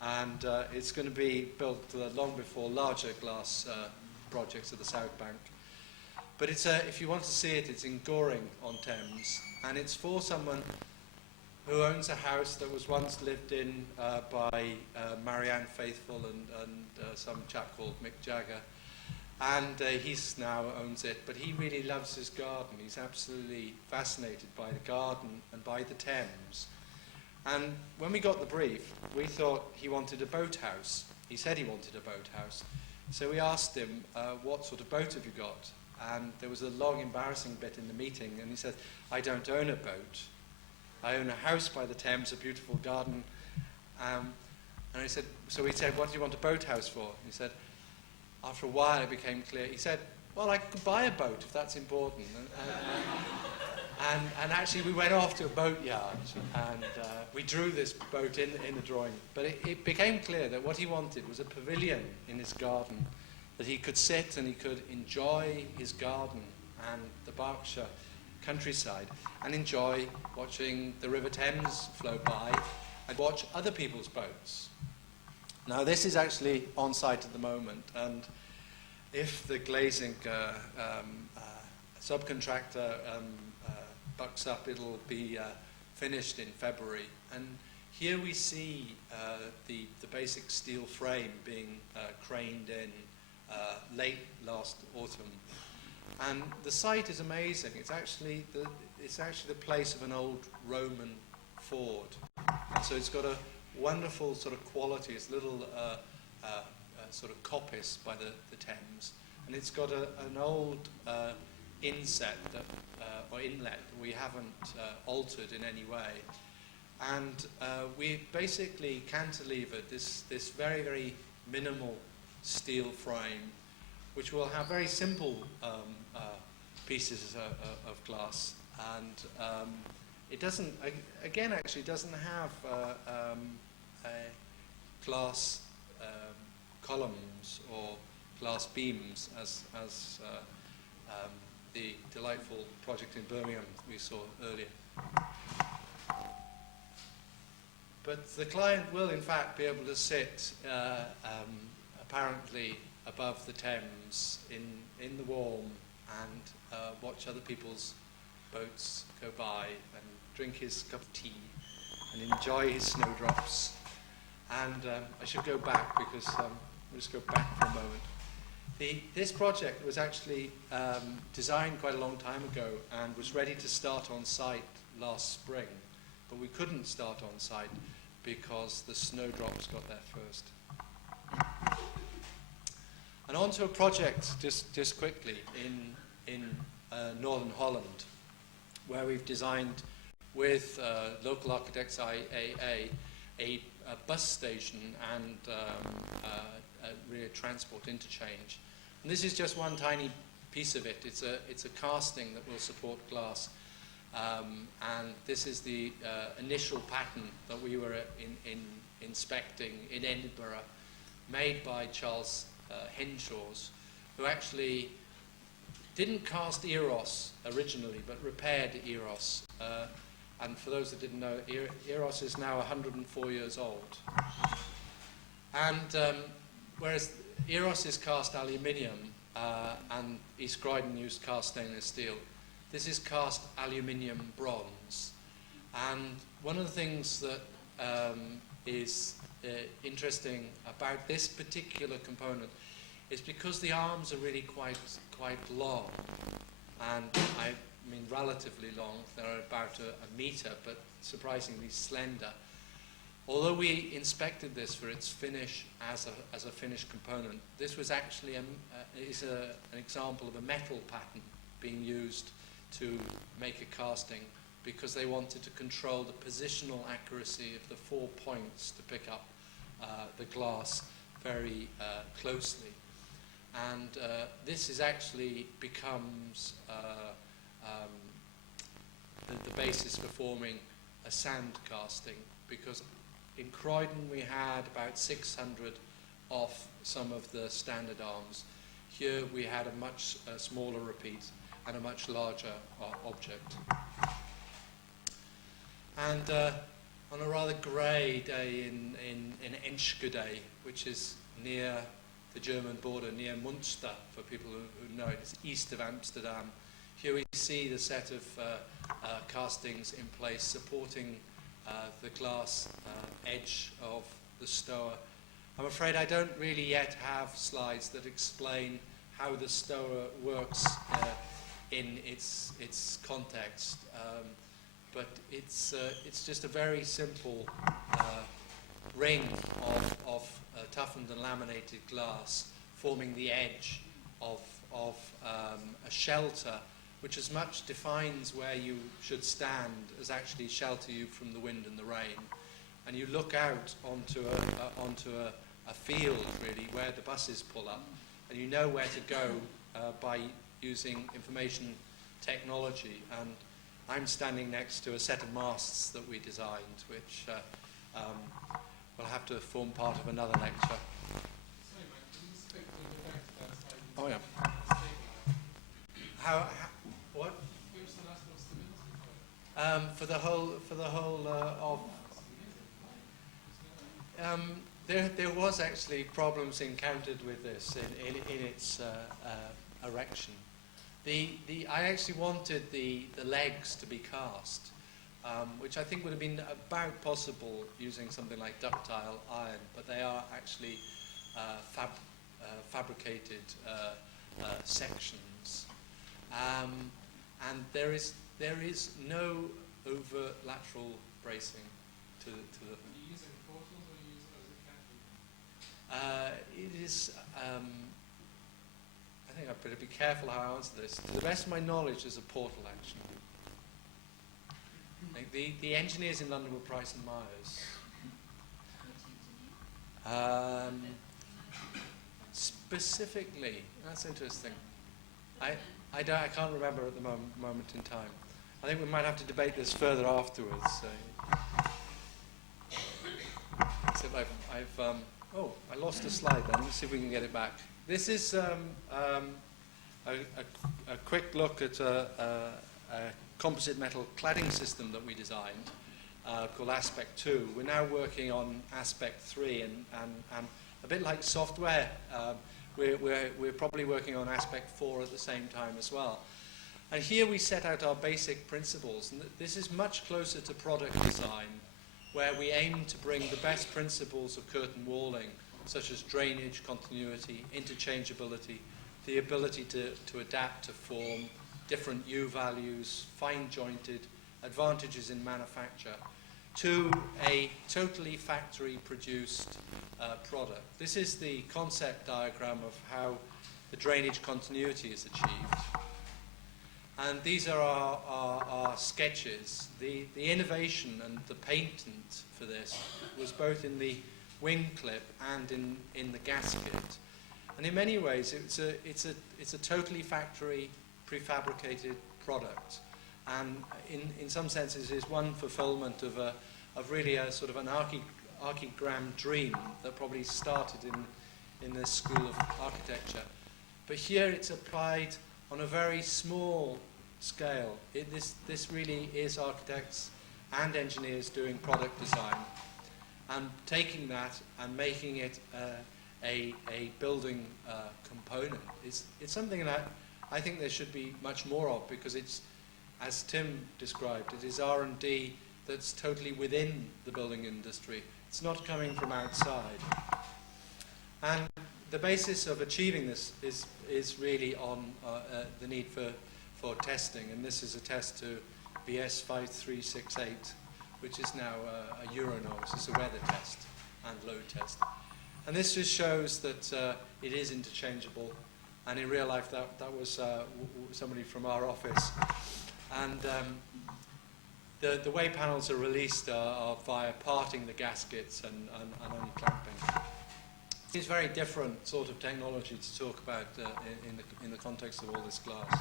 and it's going to be built long before larger glass projects of the South Bank. But it's if you want to see it, it's in Goring on Thames, and it's for someone who owns a house that was once lived in by Marianne Faithfull and some chap called Mick Jagger. And he's now owns it, but he really loves his garden. He's absolutely fascinated by the garden and by the Thames. And when we got the brief, we thought he wanted a boathouse. He said he wanted a boathouse. So we asked him, what sort of boat have you got? And there was a long, embarrassing bit in the meeting, and he said, I don't own a boat. I own a house by the Thames, a beautiful garden. And I said, so we said, what do you want a boathouse for? He said, after a while it became clear. He said, well, I could buy a boat if that's important. And actually we went off to a boat yard, and we drew this boat in the drawing. But it became clear that what he wanted was a pavilion in his garden, that he could sit and he could enjoy his garden and the Berkshire countryside, and enjoy watching the River Thames flow by and watch other people's boats. Now this is actually on site at the moment, and if the glazing subcontractor bucks up, it'll be finished in February. And here we see the basic steel frame being craned in late last autumn. And the site is amazing. It's actually the place of an old Roman ford. And so it's got a wonderful sort of quality. It's a little sort of coppice by the Thames, and it's got an old inset or inlet that we haven't altered in any way. And we basically cantilevered this very, very minimal steel frame, which will have very simple pieces of glass, and it doesn't, again, actually doesn't have glass columns or glass beams as the delightful project in Birmingham we saw earlier. But the client will, in fact, be able to sit apparently above the Thames in the warm and watch other people's boats go by and drink his cup of tea and enjoy his snowdrops. And I should go back because we'll just go back for a moment. This project was actually designed quite a long time ago and was ready to start on site last spring, but we couldn't start on site because the snowdrops got there first. And on to a project, just quickly, in Northern Holland, where we've designed with local architects IAA a bus station and a rear transport interchange. And this is just one tiny piece of it. It's a casting that will support glass. And this is the initial pattern that we were inspecting in Edinburgh, made by Charles Henshaws, who actually didn't cast Eros originally, but repaired Eros. And for those that didn't know, Eros is now 104 years old. And whereas Eros is cast aluminium and East Croydon used cast stainless steel, this is cast aluminium bronze. And one of the things that is interesting about this particular component is because the arms are really quite long, and I mean relatively long. They're about a metre, but surprisingly slender. Although we inspected this for its finish as a finished component, this was actually an example of a metal pattern being used to make a casting, because they wanted to control the positional accuracy of the 4 points to pick up the glass very closely. And this is actually becomes the basis for forming a sand casting, because in Croydon we had about 600 of some of the standard arms. Here we had a much smaller repeat and a much larger object. And on a rather grey day in Enschede, which is near the German border, near Münster, for people who know it, it's east of Amsterdam. Here we see the set of castings in place supporting the glass edge of the stoa. I'm afraid I don't really yet have slides that explain how the stoa works in its context, but it's just a very simple ring of toughened and laminated glass forming the edge of a shelter, which as much defines where you should stand as actually shelter you from the wind and the rain. And you look out onto a field, really, where the buses pull up, and you know where to go by using information technology. And I'm standing next to a set of masts that we designed, which will have to form part of another lecture. Oh yeah. What? For the whole of. There was actually problems encountered with this in its erection. I actually wanted the legs to be cast, which I think would have been about possible using something like ductile iron, but they are actually fabricated sections, and there is no over lateral bracing to the. Are you using portals or are you using it as a cantilever? It is. I think I'd better be careful how I answer this. To the best of my knowledge, there's a portal actually. Like the engineers in London were Price and Myers. Specifically, that's interesting. I can't remember at the moment in time. I think we might have to debate this further afterwards. So I lost a slide then. Let's see if we can get it back. This is a quick look at a composite metal cladding system that we designed called Aspect 2. We're now working on Aspect 3, and a bit like software, we're probably working on Aspect 4 at the same time as well. And here we set out our basic principles, and this is much closer to product design, where we aim to bring the best principles of curtain walling such as drainage, continuity, interchangeability, the ability to adapt to form, different U values, fine-jointed, advantages in manufacture, to a totally factory-produced product. This is the concept diagram of how the drainage continuity is achieved. And these are our sketches. The innovation and the patent for this was both in the wing clip and in the gasket. And in many ways, it's a totally factory, prefabricated product. And in some senses, is one fulfillment of really a sort of an archigram dream that probably started in this school of architecture. But here it's applied on a very small scale. This really is architects and engineers doing product design and taking that and making it a building component. It's something that I think there should be much more of, because it's, as Tim described, it is R&D that's totally within the building industry. It's not coming from outside. And the basis of achieving this is really on the need for testing, and this is a test to BS 5368, which is now a Euronoise. It's a weather test and load test. And this just shows that it is interchangeable, and in real life that was somebody from our office. And the way panels are released are via parting the gaskets and unclamping. It's very different sort of technology to talk about in the context of all this glass.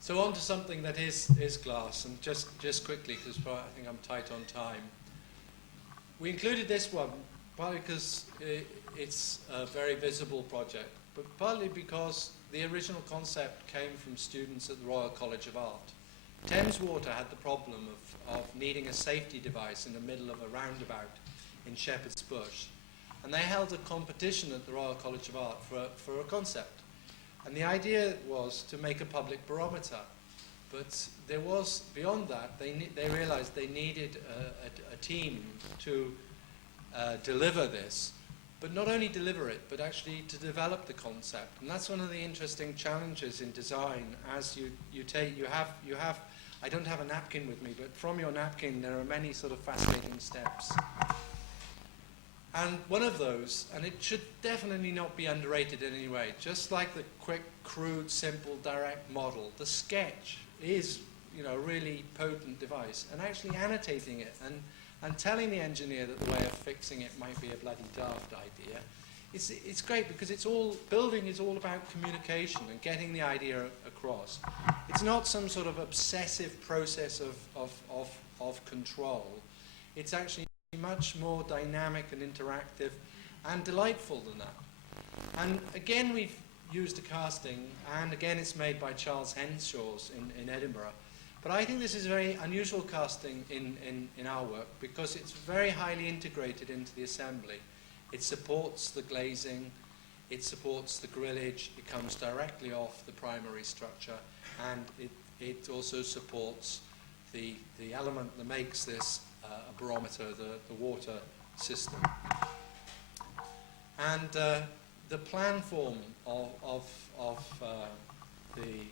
So on to something that is glass, and just quickly, because I think I'm tight on time. We included this one partly because it's a very visible project, but partly because the original concept came from students at the Royal College of Art. Thames Water had the problem of needing a safety device in the middle of a roundabout in Shepherd's Bush. And they held a competition at the Royal College of Art for a concept. And the idea was to make a public barometer. But there was, beyond that, they realized they needed a team to deliver this. But not only deliver it, but actually to develop the concept. And that's one of the interesting challenges in design. As you have, I don't have a napkin with me, but from your napkin there are many sort of fascinating steps. And one of those, and it should definitely not be underrated in any way, just like the quick, crude, simple, direct model, the sketch is, a really potent device. And actually annotating it and telling the engineer that the way of fixing it might be a bloody daft idea, it's great, because building is all about communication and getting the idea across. It's not some sort of obsessive process of control. It's actually much more dynamic and interactive and delightful than that. And again, we've used a casting, and again it's made by Charles Henshaw's in Edinburgh. But I think this is a very unusual casting in our work, because it's very highly integrated into the assembly. It supports the glazing, it supports the grillage, it comes directly off the primary structure, and it also supports the element that makes this a barometer, the water system. And the plan form of the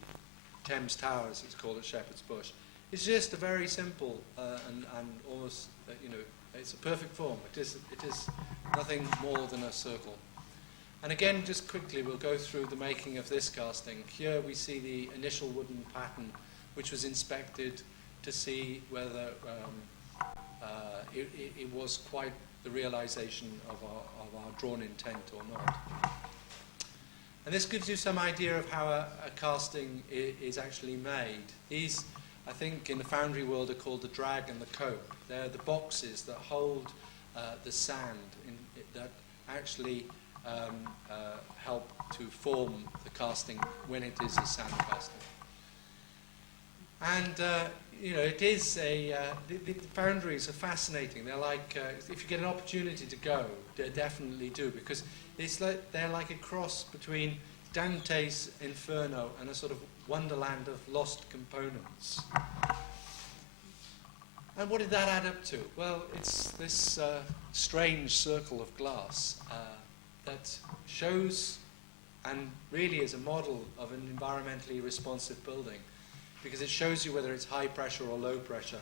Thames Towers, it's called at Shepherd's Bush, is just a very simple and almost, it's a perfect form. It is nothing more than a circle. And again, just quickly, we'll go through the making of this casting. Here we see the initial wooden pattern, which was inspected to see whether it was quite the realization of our drawn intent or not. And this gives you some idea of how a casting is actually made. These, I think, in the foundry world are called the drag and the cope. They're the boxes that hold the sand, that actually help to form the casting when it is a sand casting. And it is the foundries are fascinating. They're like, if you get an opportunity to go, they definitely do, because they're like a cross between Dante's Inferno and a sort of wonderland of lost components. And what did that add up to? Well, it's this strange circle of glass that shows and really is a model of an environmentally responsive building, because it shows you whether it's high pressure or low pressure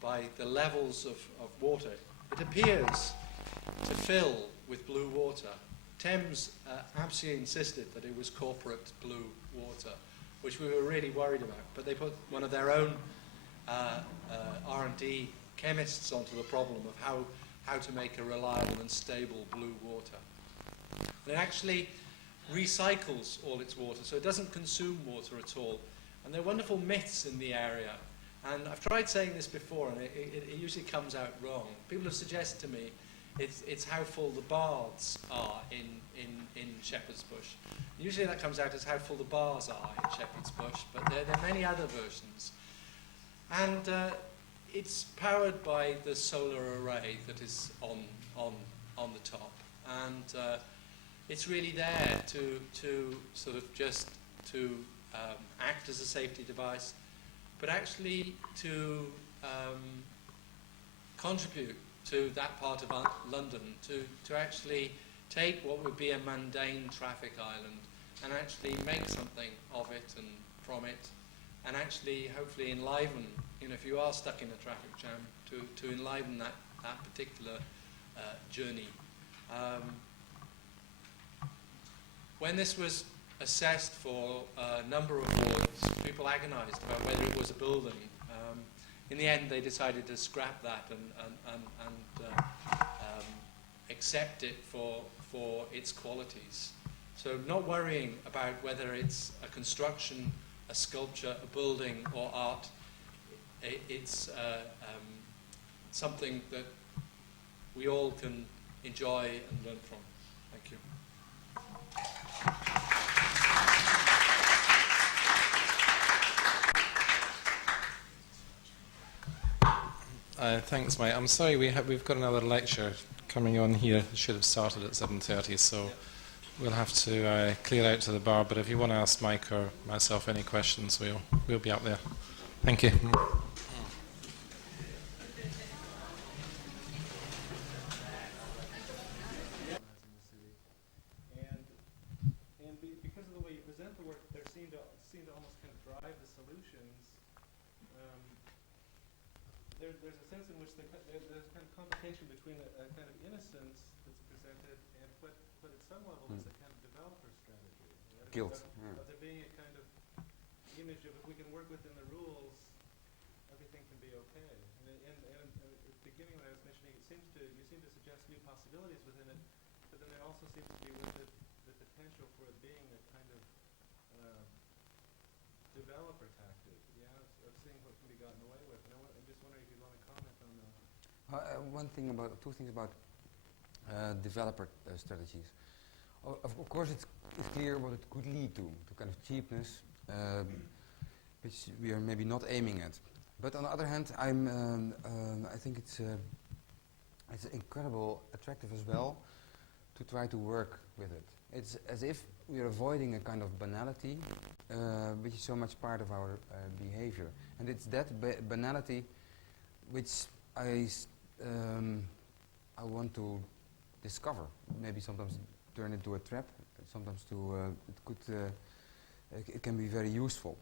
by the levels of water. It appears to fill with blue water. Thames absolutely insisted that it was corporate blue water, which we were really worried about. But they put one of their own R&D chemists onto the problem of how to make a reliable and stable blue water. And it actually recycles all its water, so it doesn't consume water at all. And there are wonderful myths in the area. And I've tried saying this before, and it usually comes out wrong. People have suggested to me it's how full the baths are in Shepherd's Bush. Usually that comes out as how full the bars are in Shepherd's Bush, but there are many other versions. And it's powered by the solar array that is on the top. And it's really there to sort of just to act as a safety device, but actually to contribute to that part of London, to actually take what would be a mundane traffic island and actually make something of it and from it, and actually hopefully enliven, if you are stuck in a traffic jam, to enliven that particular journey. When this was assessed for a number of wards, people agonized about whether it was a building. In the end, they decided to scrap that and accept it for its qualities. So not worrying about whether it's a construction, a sculpture, a building, or art, it's something that we all can enjoy and learn from. Thank you. Thanks, Mike. I'm sorry we've got another lecture coming on here. It should have started at 7:30, so we'll have to clear out to the bar. But if you want to ask Mike or myself any questions, we'll be up there. Thank you. Because of the way you present the work, there seem to almost kind of drive the solutions. There's a sense in which there's kind of complication between a kind of innocence that's presented and what at some level is a kind of developer strategy. Guilt. Of there being a kind of image of if we can work within the rules, everything can be okay. And at the beginning when I was mentioning, you seem to suggest new possibilities within it, but then there also seems to be with it the potential for it being a kind of developer tactic, of seeing what can be gotten away with. And I'm just wondering if you want to comment on that. Two things about developer strategies. Of course, it's clear what it could lead to kind of cheapness, which we are maybe not aiming at. But on the other hand, I think it's incredible attractive as well to try to work with it. It's as if we are avoiding a kind of banality, which is so much part of our behavior. And it's that banality which I want to discover. Maybe sometimes turn into a trap. Sometimes it can be very useful.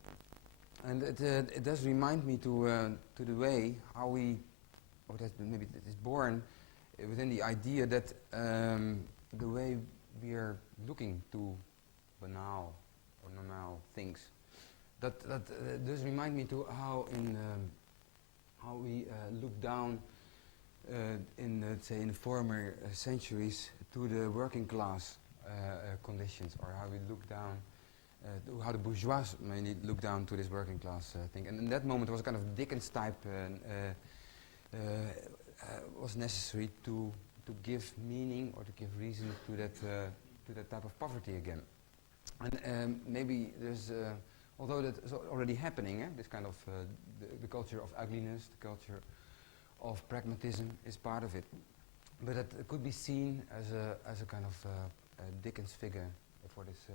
And it does remind me to the way how maybe it is born within the idea that the way we are looking to banal or normal things. That does remind me to how we look down in say in former centuries to the working class conditions, or how we look down, how the bourgeois mainly look down to this working class thing. And in that moment, it was a kind of Dickens type was necessary to give meaning or to give reason to that type of poverty again. And maybe there's, although that is already happening, this kind of the culture of ugliness, the culture of pragmatism is part of it. But it could be seen as a kind of Dickens figure for this,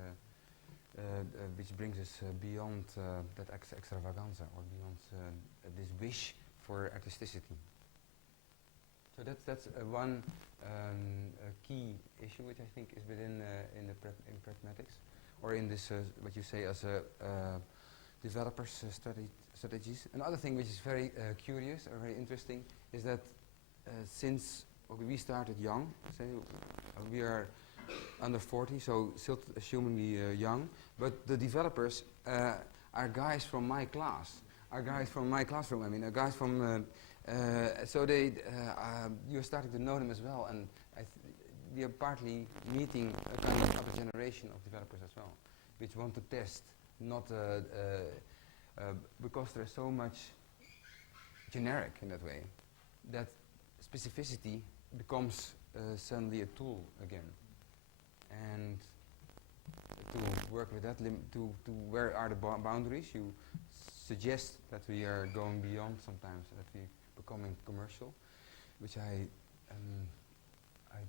which brings us beyond that extravaganza, or beyond this wish for artisticity. So that's one key issue which I think is within in pragmatics, or in this what you say as developers' strategies. Another thing which is very curious or very interesting is that since we started young, say we are under 40, so still assumingly young, but the developers are guys from my class, are guys from my classroom. I mean, are guys from so they you're starting to know them as well, and we are partly meeting a kind of other generation of developers as well, which want to test, not because there's so much generic in that way, that specificity becomes suddenly a tool again, and to work with that, to where are the boundaries? You suggest that we are going beyond sometimes, that we becoming commercial, which I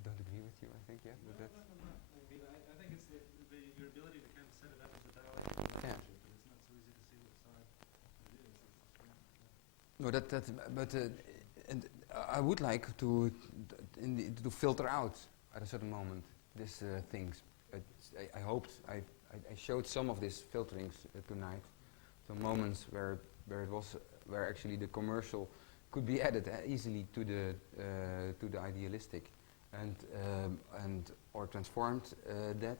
don't agree with you, I think, yet. No, But no, no, no. I think it's your ability to kind of set it up as a dialogue relationship, but it's not so easy to see what side it is. no, but and I would like to filter out at a certain moment these things. I hoped I showed some of these filterings tonight, some moments where actually the commercial could be added easily to the idealistic, and or transformed that,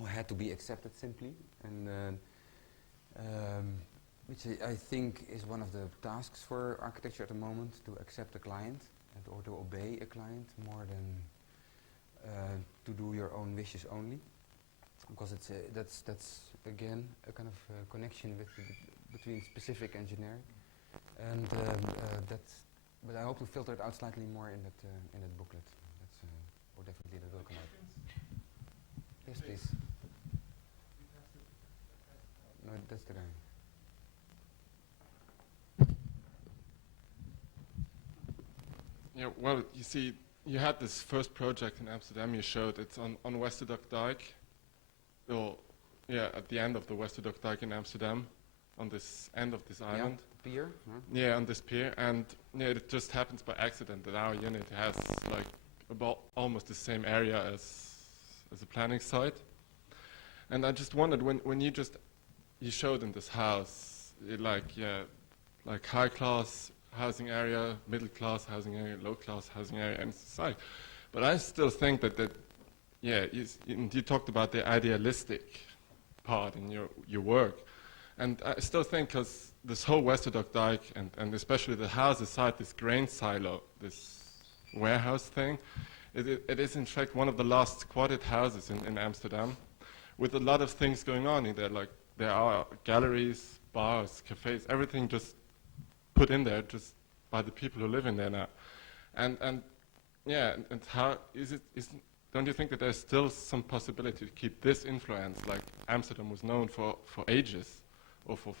or had to be accepted simply, and which I think is one of the tasks for architecture at the moment, to accept a client and or to obey a client more than to do your own wishes only, because it's that's again a kind of connection between specific and generic, and but I hope to filter it out slightly more in that booklet. That's or definitely that will come out. Yes, please. No, that's the guy. Yeah, well, you see, you had this first project in Amsterdam you showed. It's on Westerdok Well, yeah, at the end of the Westerdok in Amsterdam, on this end of this island. Pier? Huh? Yeah, on this pier. And yeah, it just happens by accident that our unit has like about almost the same area as a planning site. And I just wondered, when you showed in this house, like high class housing area, middle class housing area, low class housing area, and society. But I still think that you talked about the idealistic part in your work, and I still think, because this whole Westerdok Dike and especially the house aside, this grain silo, this warehouse thing, it is in fact one of the last squatted houses in Amsterdam, with a lot of things going on in there. Like there are galleries, bars, cafes, everything just put in there just by the people who live in there now. And how is it? Don't you think that there's still some possibility to keep this influence, like Amsterdam was known for ages, or for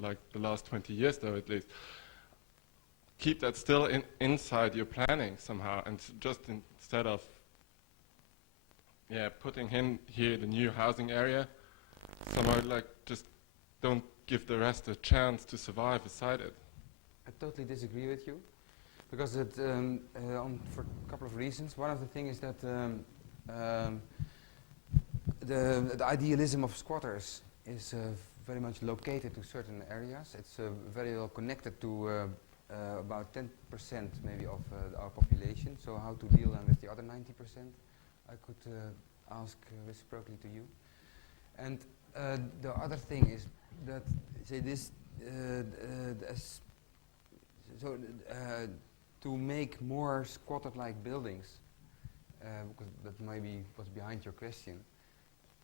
like the last 20 years though at least, keep that still inside your planning somehow, and just instead of putting in here the new housing area, somehow like just don't give the rest a chance to survive beside it? I totally disagree with you, because for a couple of reasons. One of the things is that the idealism of squatters is very much located to certain areas. It's very well connected to about 10% maybe of our population. So how to deal then with the other 90%? I could ask reciprocally to you. And the other thing is that, say this, to make more squatter-like buildings, because that maybe was behind your question,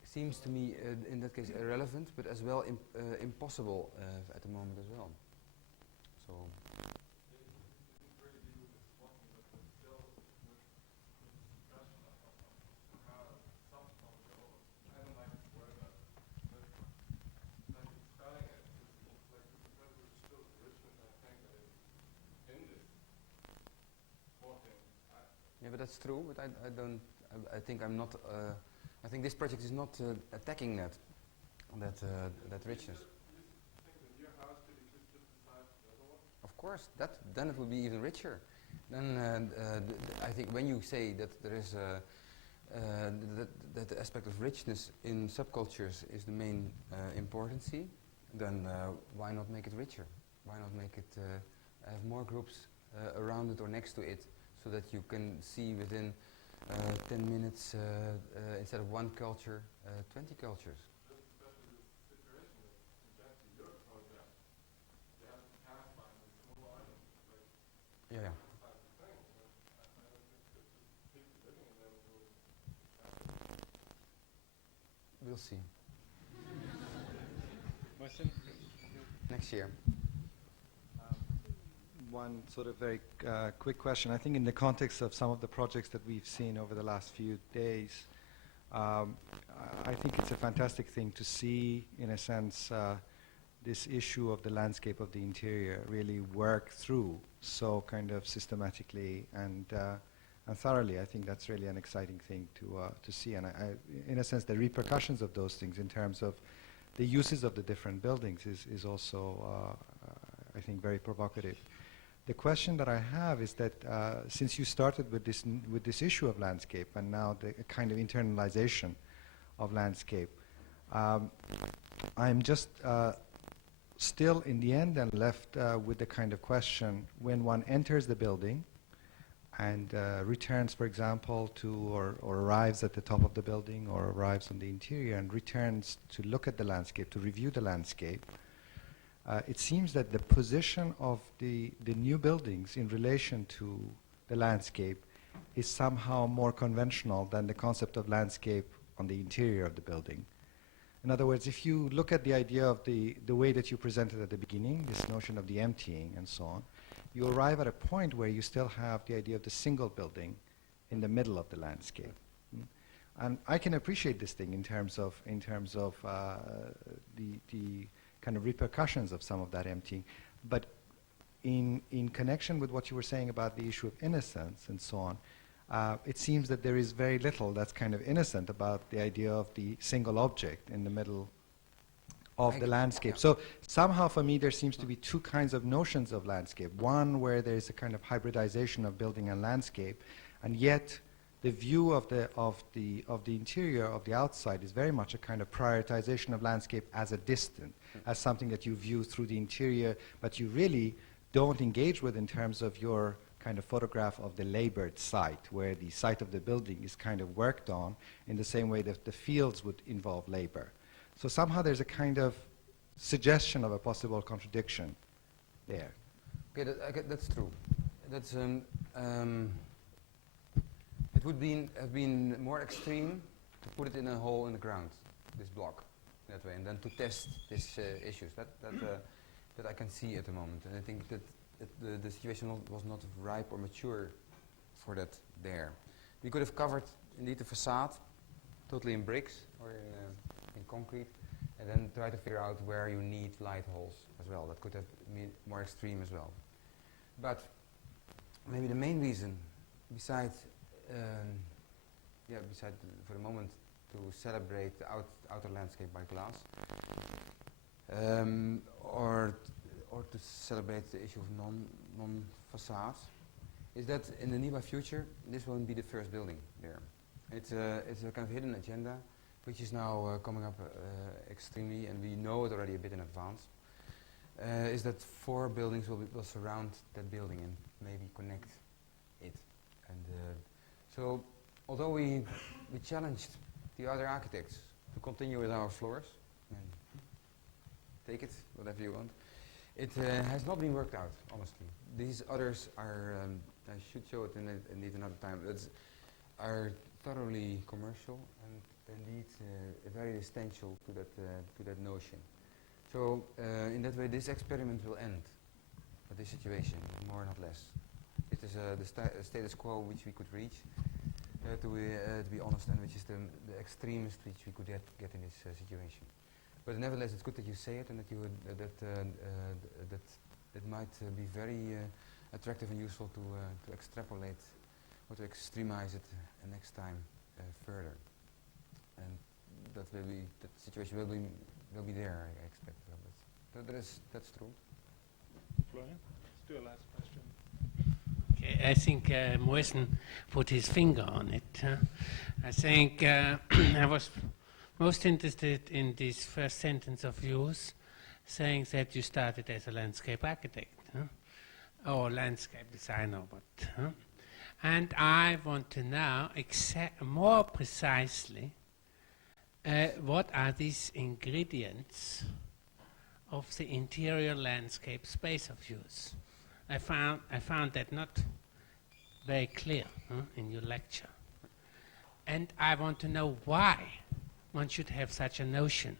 seems to me in that case irrelevant, but as well impossible at the moment as well. So. Yeah, but that's true. But I don't. I think I'm not. I think this project is not attacking that richness. You think the new house could exist just beside the other one? course, then it will be even richer. Then I think when you say that there is that the aspect of richness in subcultures is the main importancy, then why not make it richer? Why not make it have more groups around it or next to it, so that you can see within 10 minutes instead of one culture, 20 cultures. Yeah. We'll see. Next year. One sort of very quick question. I think in the context of some of the projects that we've seen over the last few days, I think it's a fantastic thing to see, in a sense, this issue of the landscape of the interior really work through so kind of systematically and thoroughly. I think that's really an exciting thing to see. And in a sense, the repercussions of those things in terms of the uses of the different buildings is also, I think, very provocative. The question that I have is that since you started with this issue of landscape and now the kind of internalization of landscape, I'm just still in the end and left with the kind of question, when one enters the building and returns, for example, to or arrives at the top of the building or arrives on the interior and returns to look at the landscape, to review the landscape, it seems that the position of the new buildings in relation to the landscape is somehow more conventional than the concept of landscape on the interior of the building. In other words, if you look at the idea of the way that you presented at the beginning, this notion of the emptying and so on, you arrive at a point where you still have the idea of the single building in the middle of the landscape. And I can appreciate this thing in terms of the kind of repercussions of some of that emptying. But in connection with what you were saying about the issue of innocence and so on, it seems that there is very little that's kind of innocent about the idea of the single object in the middle of the landscape. So somehow for me there seems to be two kinds of notions of landscape. One where there is a kind of hybridization of building and landscape, and yet the view of the interior, of the outside, is very much a kind of prioritization of landscape as a distant, as something that you view through the interior, but you really don't engage with in terms of your kind of photograph of the labored site, where the site of the building is kind of worked on in the same way that the fields would involve labor. So somehow there's a kind of suggestion of a possible contradiction there. Okay, that's true. That's it would have been more extreme to put it in a hole in the ground, this block, that way, and then to test these issues. That I can see at the moment, and I think that the situation was not ripe or mature for that there. We could have covered indeed the facade totally in bricks or in concrete, and then try to figure out where you need light holes as well. That could have been more extreme as well. But maybe the main reason, besides for the moment to celebrate the outer landscape by glass, or to celebrate the issue of non-facades, is that in the nearby future this won't be the first building there. It's a kind of hidden agenda which is now coming up extremely, and we know it already a bit in advance, is that 4 buildings will surround that building and maybe connect it. And so although we challenged the other architects to continue with our floors, and take it, whatever you want, it has not been worked out, honestly. These others are, I should show it indeed another time, are thoroughly commercial and indeed very essential to that notion. So in that way this experiment will end with this situation, more not less. It is the status quo which we could reach, to be honest, and which is the extremist which we could get in this situation. But nevertheless, it's good that you say it, and that that it might be very attractive and useful to extrapolate or to extremize it next time further. And that situation will be there, I expect. That's true. Florian? do a last question. Okay, I think Moisen put his finger on it. I think I was most interested in this first sentence of yours, saying that you started as a landscape architect, or landscape designer, but. And I want to know more precisely what are these ingredients of the interior landscape space of yours. I found that not very clear in your lecture. And I want to know why one should have such a notion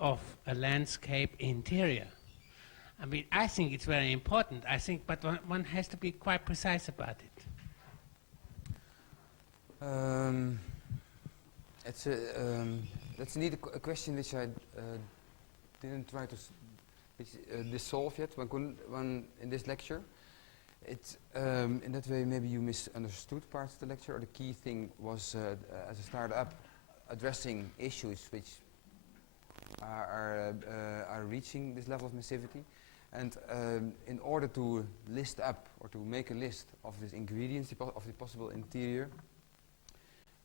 of a landscape interior. I mean, I think it's very important, but one has to be quite precise about it. That's indeed a question which I didn't try to dissolve yet when in this lecture. In that way, maybe you misunderstood parts of the lecture, or the key thing was, as a startup, addressing issues which are reaching this level of massivity. And in order to list up, or to make a list of these ingredients of the possible interior,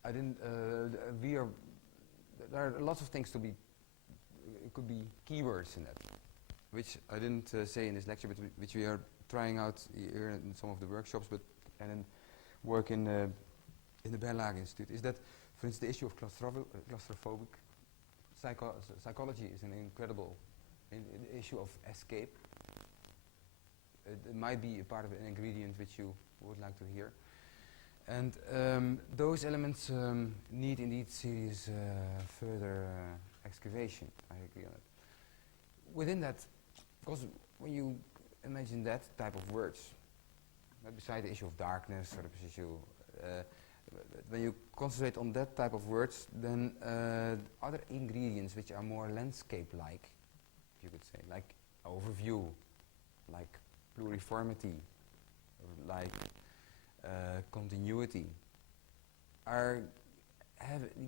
there are lots of things to be, it could be keywords in that, which I didn't say in this lecture, but which we are trying out here in some of the workshops, and in work in the Berlage Institute, is that, for instance, the issue of claustrophobic psychology is an incredible issue of escape. It might be a part of an ingredient which you would like to hear. And those elements need indeed serious further excavation. I agree on it. Within that, because when you imagine that type of words, beside the issue of darkness or the issue, when you concentrate on that type of words, then other ingredients which are more landscape-like, you could say, like overview, like pluriformity, like continuity,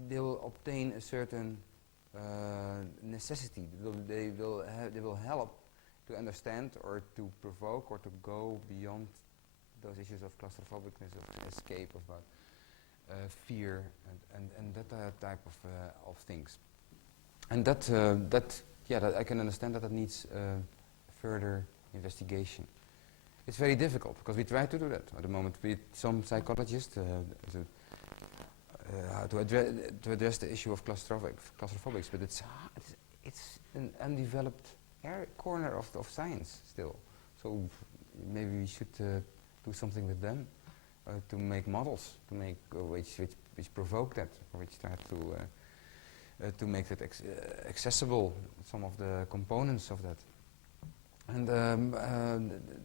they will obtain a certain necessity. They will help to understand, or to provoke, or to go beyond those issues of claustrophobicness, of escape, about fear, and that type of things. And that I can understand that needs further investigation. It's very difficult, because we try to do that at the moment with some psychologists to address the issue of claustrophobics, but it's an undeveloped corner of science still. So maybe we should do something with them to make models, to make which provoke that, or which try to make that accessible, some of the components of that. And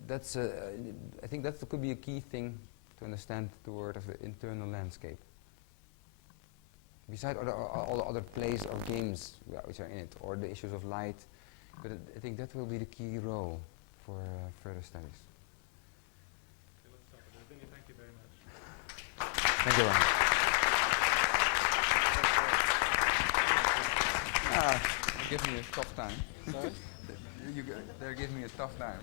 that's I think that could be a key thing to understand the word of the internal landscape. Besides all the other plays or games which are in it, or the issues of light, but I think that will be the key role for further studies. Okay, let's stop it there. Vinny, thank you very much. Thank you, Randall. You're giving me a tough time. Sorry? They're giving me a tough time.